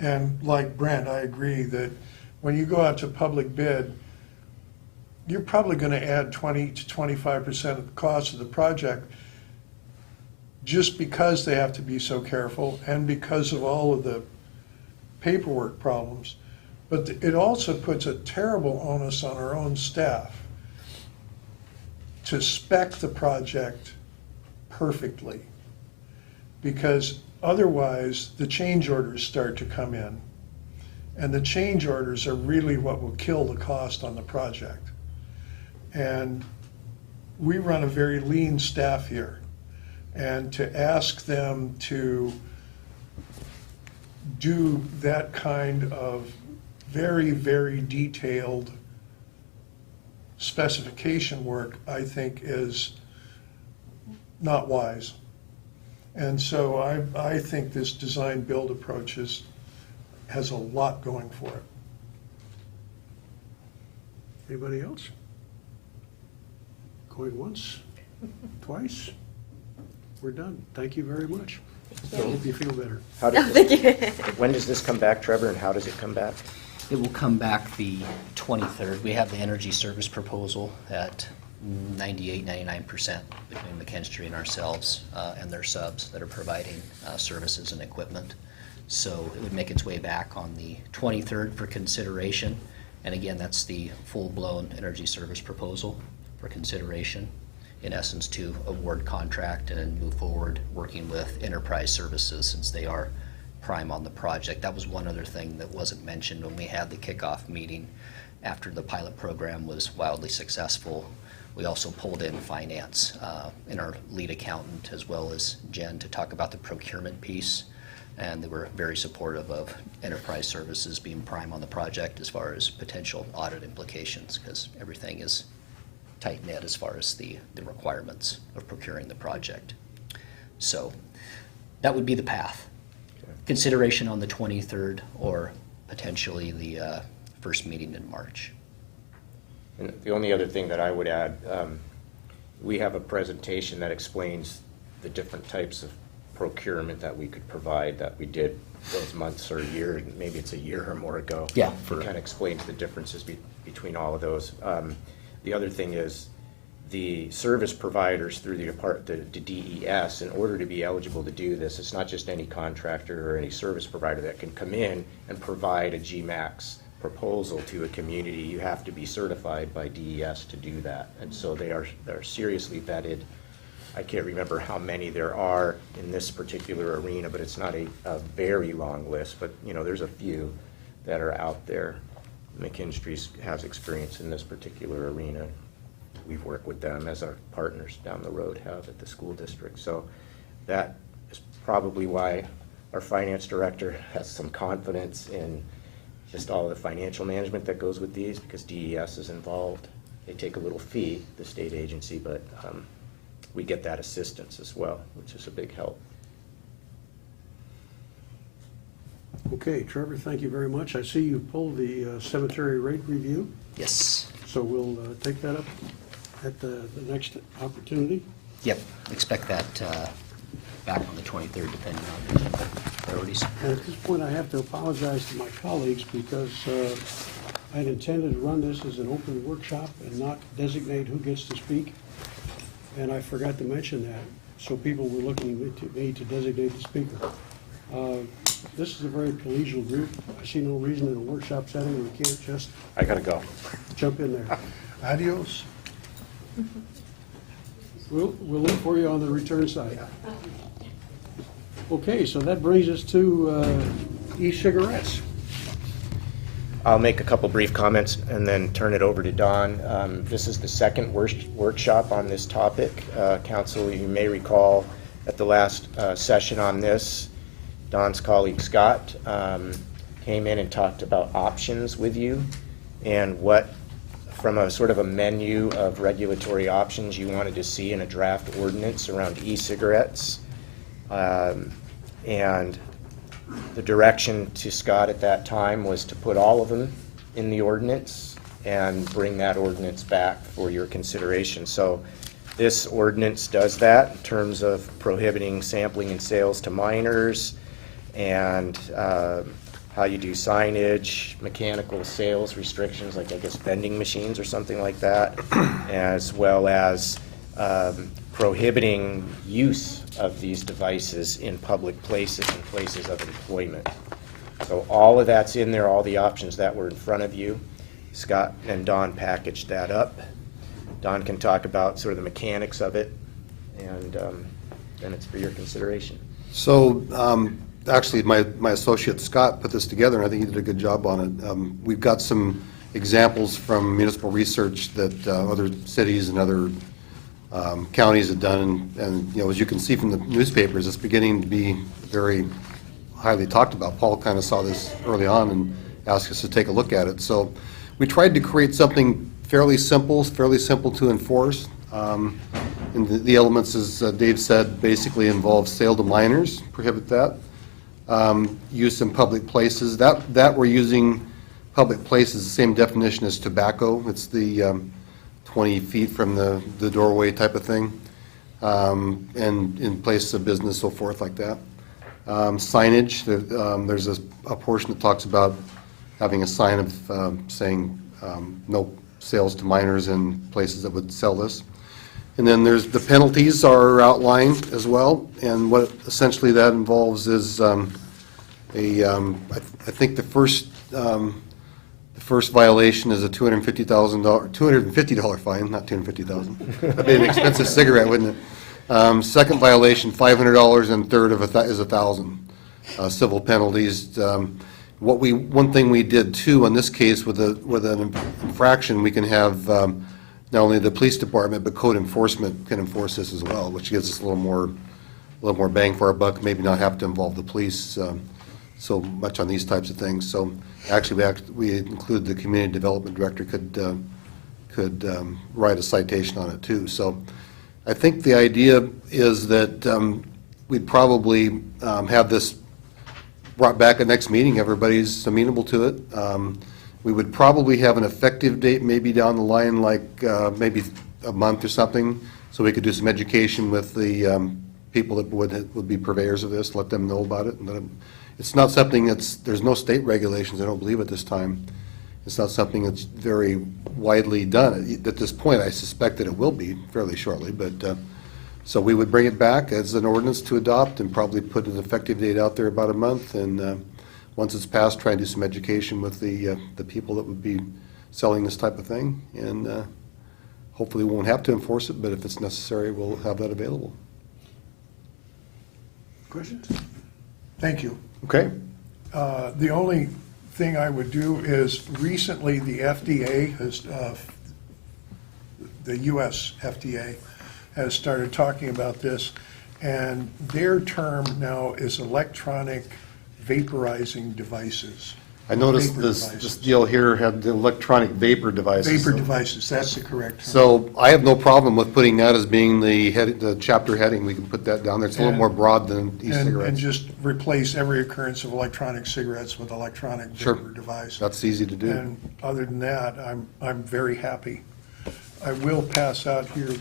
And like Brent, I agree that when you go out to public bid, you're probably going to add 20 to 25% of the cost of the project just because they have to be so careful and because of all of the paperwork problems. But it also puts a terrible onus on our own staff to spec the project perfectly, because otherwise the change orders start to come in, and the change orders are really what will kill the cost on the project. And we run a very lean staff here, and to ask them to do that kind of very, very detailed specification work, I think, is not wise. And so I think this design-build approach has a lot going for it. Anybody else? Going once, twice? We're done. Thank you very much. I hope you feel better. How does, when does this come back, Trevor, and how does it come back? It will come back the 23rd. We have the energy service proposal at 98, 99% between McKinstry and ourselves and their subs that are providing services and equipment. So it would make its way back on the 23rd for consideration. And again, that's the full-blown energy service proposal for consideration. In essence, to award contract and move forward working with enterprise services since they are prime on the project. That was one other thing that wasn't mentioned when we had the kickoff meeting after the pilot program was wildly successful. We also pulled in finance and our lead accountant as well as Jen to talk about the procurement piece. And they were very supportive of enterprise services being prime on the project as far as potential audit implications because everything is tight knit as far as the requirements of procuring the project. So that would be the path. Consideration on the 23rd or potentially the first meeting in March. And the only other thing that I would add, we have a presentation that explains the different types of procurement that we could provide that we did those months or a year, maybe it's a year or more ago. Yeah. It kind of explains the differences between all of those. The other thing is the service providers through the DES, in order to be eligible to do this, it's not just any contractor or any service provider that can come in and provide a GMAX proposal to a community. You have to be certified by DES to do that. And so they're seriously vetted. I can't remember how many there are in this particular arena, but it's not a very long list, but you know, there's a few that are out there. McKinstry has experience in this particular arena. We've worked with them as our partners down the road have at the school district. So that is probably why our finance director has some confidence in just all the financial management that goes with these, because DES is involved. They take a little fee, the state agency, but we get that assistance as well, which is a big help. Okay, Trevor, thank you very much. I see you pulled the cemetery rate review, Yes. so we'll take that up at the next opportunity. Yep. Expect that back on the 23rd depending on the priorities. And at this point, I have to apologize to my colleagues because I had intended to run this as an open workshop and not designate who gets to speak. And I forgot to mention that, so people were looking to me to designate the speaker. This is a very collegial group. I see no reason in a workshop setting we can't just I gotta go. jump in there. Adios. We'll look for you on the return side. Okay, so that brings us to e-cigarettes. I'll make a couple brief comments and then turn it over to Don. This is the second workshop on this topic. Council, you may recall at the last session on this, Don's colleague Scott came in and talked about options with you and what, from a sort of a menu of regulatory options you wanted to see in a draft ordinance around e-cigarettes. And the direction to Scott at that time was to put all of them in the ordinance and bring that ordinance back for your consideration. So this ordinance does that in terms of prohibiting sampling and sales to minors and how you do signage, mechanical sales restrictions, like I guess vending machines or something like that, as well as prohibiting use of these devices in public places and places of employment. So all of that's in there, all the options that were in front of you. Scott and Don packaged that up. Don can talk about sort of the mechanics of it, and then it's for your consideration. So actually, my associate Scott put this together, and I think he did a good job on it. We've got some examples from municipal research that other cities and other counties have done, and you know, as you can see from the newspapers, it's beginning to be very highly talked about. Paul kind of saw this early on and asked us to take a look at it. So we tried to create something fairly simple to enforce, And the elements, as Dave said, basically involve sale to minors, prohibit that. Use in public places, that we're using public places, the same definition as tobacco. It's the 20 feet from the doorway type of thing, and in places of business, so forth like that. Signage, there's a portion that talks about having a sign of saying no sales to minors in places that would sell this. And then there's, the penalties are outlined as well, and what essentially that involves is I think the first violation is a $250 fine, not $250,000. That'd be an expensive cigarette, wouldn't it? Second violation, $500, and third is $1,000 civil penalties. One thing we did too in this case with an infraction, we can have not only the police department but code enforcement can enforce this as well, which gives us a little more bang for our buck. Maybe not have to involve the police so much on these types of things. So actually, we include the community development director could write a citation on it too. So I think the idea is that we'd probably have this brought back at next meeting. Everybody's amenable to it. We would probably have an effective date maybe down the line, like maybe a month or something, so we could do some education with the people that would be purveyors of this, let them know about it. And it's not something there's no state regulations, I don't believe, at this time. It's not something that's very widely done. At this point, I suspect that it will be fairly shortly, but so we would bring it back as an ordinance to adopt and probably put an effective date out there about a month. And once it's passed, try and do some education with the people that would be selling this type of thing. And hopefully we won't have to enforce it, but if it's necessary, we'll have that available. Questions? Thank you. Okay. The only thing I would do is recently the FDA has, the US FDA has started talking about this, and their term now is electronic vaporizing devices. I noticed Vapor this devices. deal here had the electronic vapor devices. Vapor devices, that's the correct term. So I have no problem with putting that as being the chapter heading. We can put that down there. It's a little And- more broad than And e-cigarettes. just replace every occurrence of electronic cigarettes with electronic Sure. vapor device. That's easy to do. And other than that, I'm very happy. I will pass out here,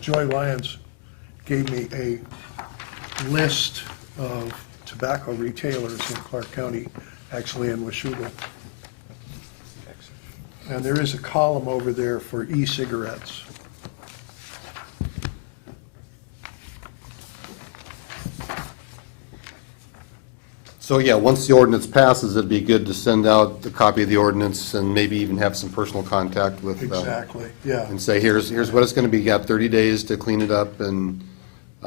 Joy Lyons gave me a list of tobacco retailers in Clark County, actually in Washougal. And there is a column over there for e-cigarettes. So, yeah, once the ordinance passes, it'd be good to send out a copy of the ordinance and maybe even have some personal contact with. Exactly, yeah. And say, here's what it's going to be. You got 30 days to clean it up and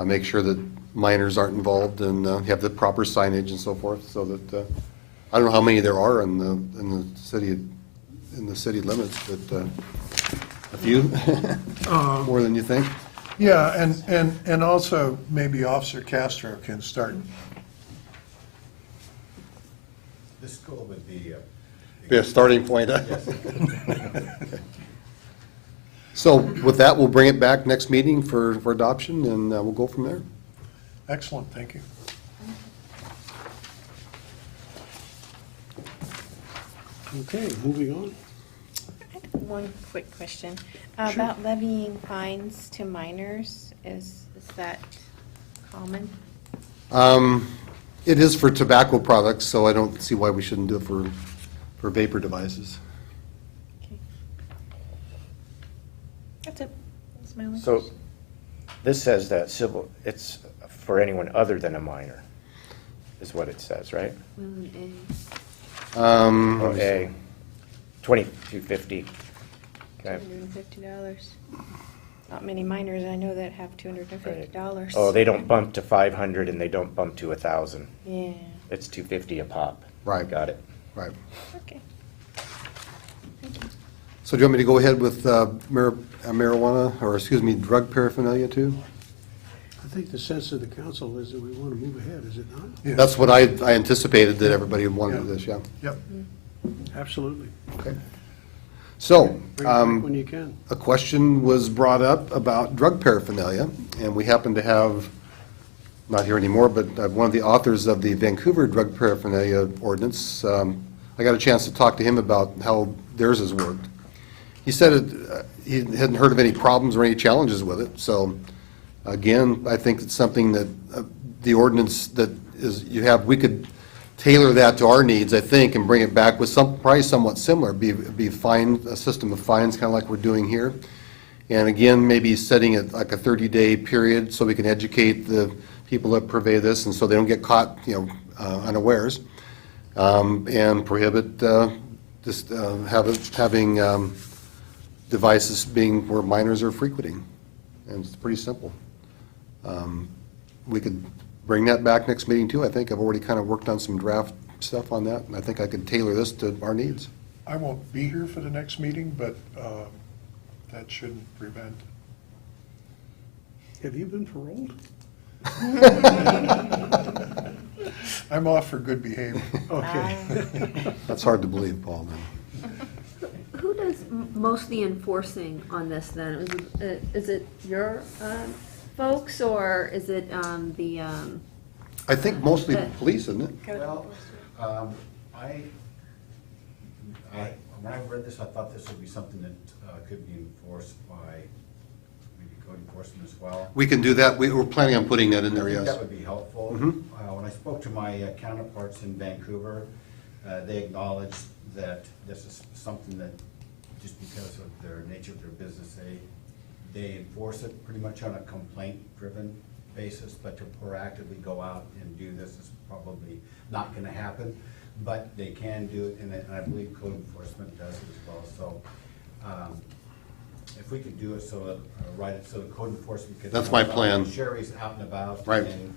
make sure that minors aren't involved and have the proper signage and so forth, so that, I don't know how many there are in the city limits, but a few, more than you think. Yeah, and also maybe Officer Castro can start. This school would be Be a starting point, huh? So with that, we'll bring it back next meeting for adoption, and we'll go from there. Excellent, thank you. Okay, moving on. One quick question. About levying fines to minors, is that common? It is for tobacco products, so I don't see why we shouldn't do it for vapor devices. Okay. That's it. That's my only So question. this says that it's for anyone other than a minor, is what it says, right? Or A, $2,250. Okay. $250. Not many minors I know that have $250. Oh, they don't bump to 500 and they don't bump to 1,000. Yeah, It's $250 a pop. Right. Got it. Right. okay. So do you want me to go ahead with marijuana, or excuse me, drug paraphernalia too? I think the sense of the council is that we want to move ahead, is it not? Yeah. That's what I anticipated, that everybody wanted this, yeah. Yep. Absolutely. Okay. So, Bring it back when you can. a question was brought up about drug paraphernalia, and we happen to have, not here anymore, but one of the authors of the Vancouver drug paraphernalia ordinance. I got a chance to talk to him about how theirs has worked. He said he hadn't heard of any problems or any challenges with it. So, again, I think it's something that the ordinance that is you have, we could tailor that to our needs, I think, and bring it back with some probably somewhat similar. Be fine, a system of fines, kind of like we're doing here. And again, maybe setting it like a 30-day period so we can educate the people that purvey this, and so they don't get caught, unawares, and prohibit having devices being where minors are frequenting. And it's pretty simple. We could bring that back next meeting too. I think I've already kind of worked on some draft stuff on that, and I think I could tailor this to our needs. I won't be here for the next meeting, but that shouldn't prevent. Have you been paroled? I'm off for good behavior. Okay. That's hard to believe, Paul. Who does most of the enforcing on this then? Is it your folks, or is it the? I think mostly Okay. police, isn't it? Well, when I read this, I thought this would be something that could be enforced by maybe code enforcement as well. We can do that. We're planning on putting that in there, I think yes. that would be helpful. Mhm. When I spoke to my counterparts in Vancouver, they acknowledged that this is something that, just because of their nature of their business, they enforce it pretty much on a complaint-driven basis, but to proactively go out and do this is probably not gonna happen, but they can do it, and I believe code enforcement does it as well. So if we could do it so that, write it so the code enforcement can. That's my plan. Sherry's out and about. Right. And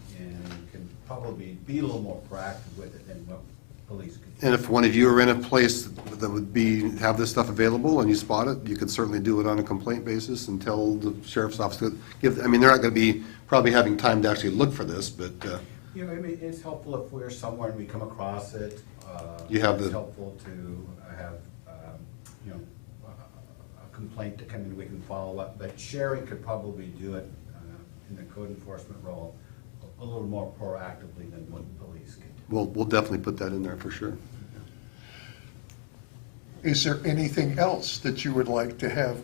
can probably be a little more proactive with it than what police could do. And if one of you are in a place that would have this stuff available and you spot it, you could certainly do it on a complaint basis and tell the sheriff's office to give, I mean, they're not gonna be probably having time to actually look for this, but, I mean, it's helpful if we're somewhere and we come across it. You have It's the- helpful to have, a complaint to come in, we can follow up, but Sherry could probably do it in the code enforcement role a little more proactively than what police can. we'll definitely put that in there for sure. Is there anything else that you would like to have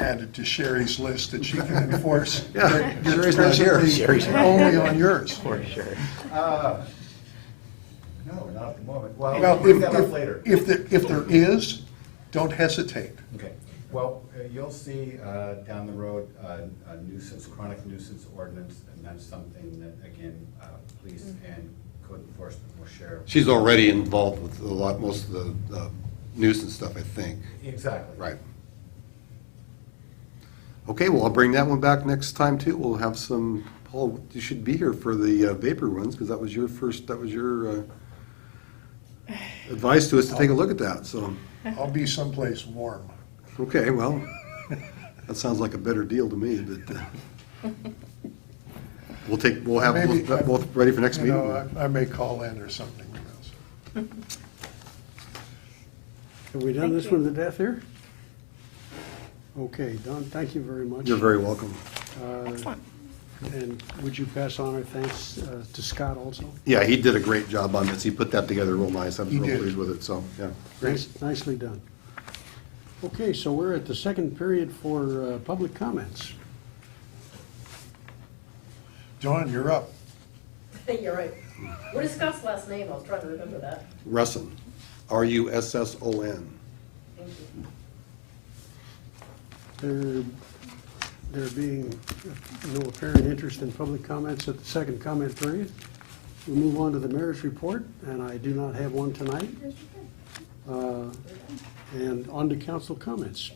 added to Sherry's list that she can enforce? Yeah, That's Sherry's not here. presently Sherry's not only on yours. Poor Sherry. No, not at the moment. Well, Well, we'll bring that up later. if there is, don't hesitate. Okay, well, you'll see down the road a nuisance, chronic nuisance ordinance, and that's something that, again, police and code enforcement will share. She's already involved with most of the nuisance stuff, I think. Exactly. Right. Okay, well, I'll bring that one back next time too. We'll have some, Paul, you should be here for the vapor ones, because that was your advice to us to take a look at that, so. I'll be someplace warm. Okay, well, that sounds like a better deal to me, but we'll have Maybe, both ready for next you meeting. know, I may call in or something, who knows? Have we done this one to death here? Okay, Don, thank you very much. You're very welcome. Excellent. And would you pass on our thanks to Scott also? Yeah, he did a great job on this. He put that together real nice. I'm He real did. pleased with it, so, yeah. Nicely done. Okay, so we're at the second period for public comments. John, you're up. You're right. What is Scott's last name? I was trying to remember that. Russon, Russon. Thank you. There being no apparent interest in public comments at the second comment period, we'll move on to the mayor's report, and I do not have one tonight. And on to council comments.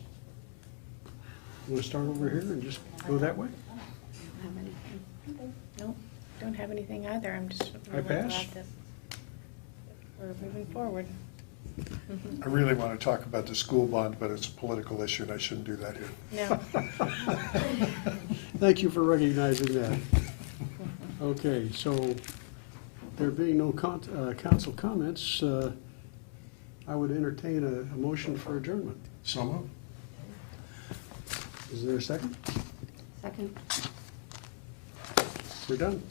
You want to start over here and just go that way? No, don't have anything either. I'm just I really pass. glad that we're moving forward. I really want to talk about the school bond, but it's a political issue, and I shouldn't do that here. No. Thank you for recognizing that. Okay, so there being no council comments, I would entertain a motion for adjournment. So moved. Is there a second? Second? We're done.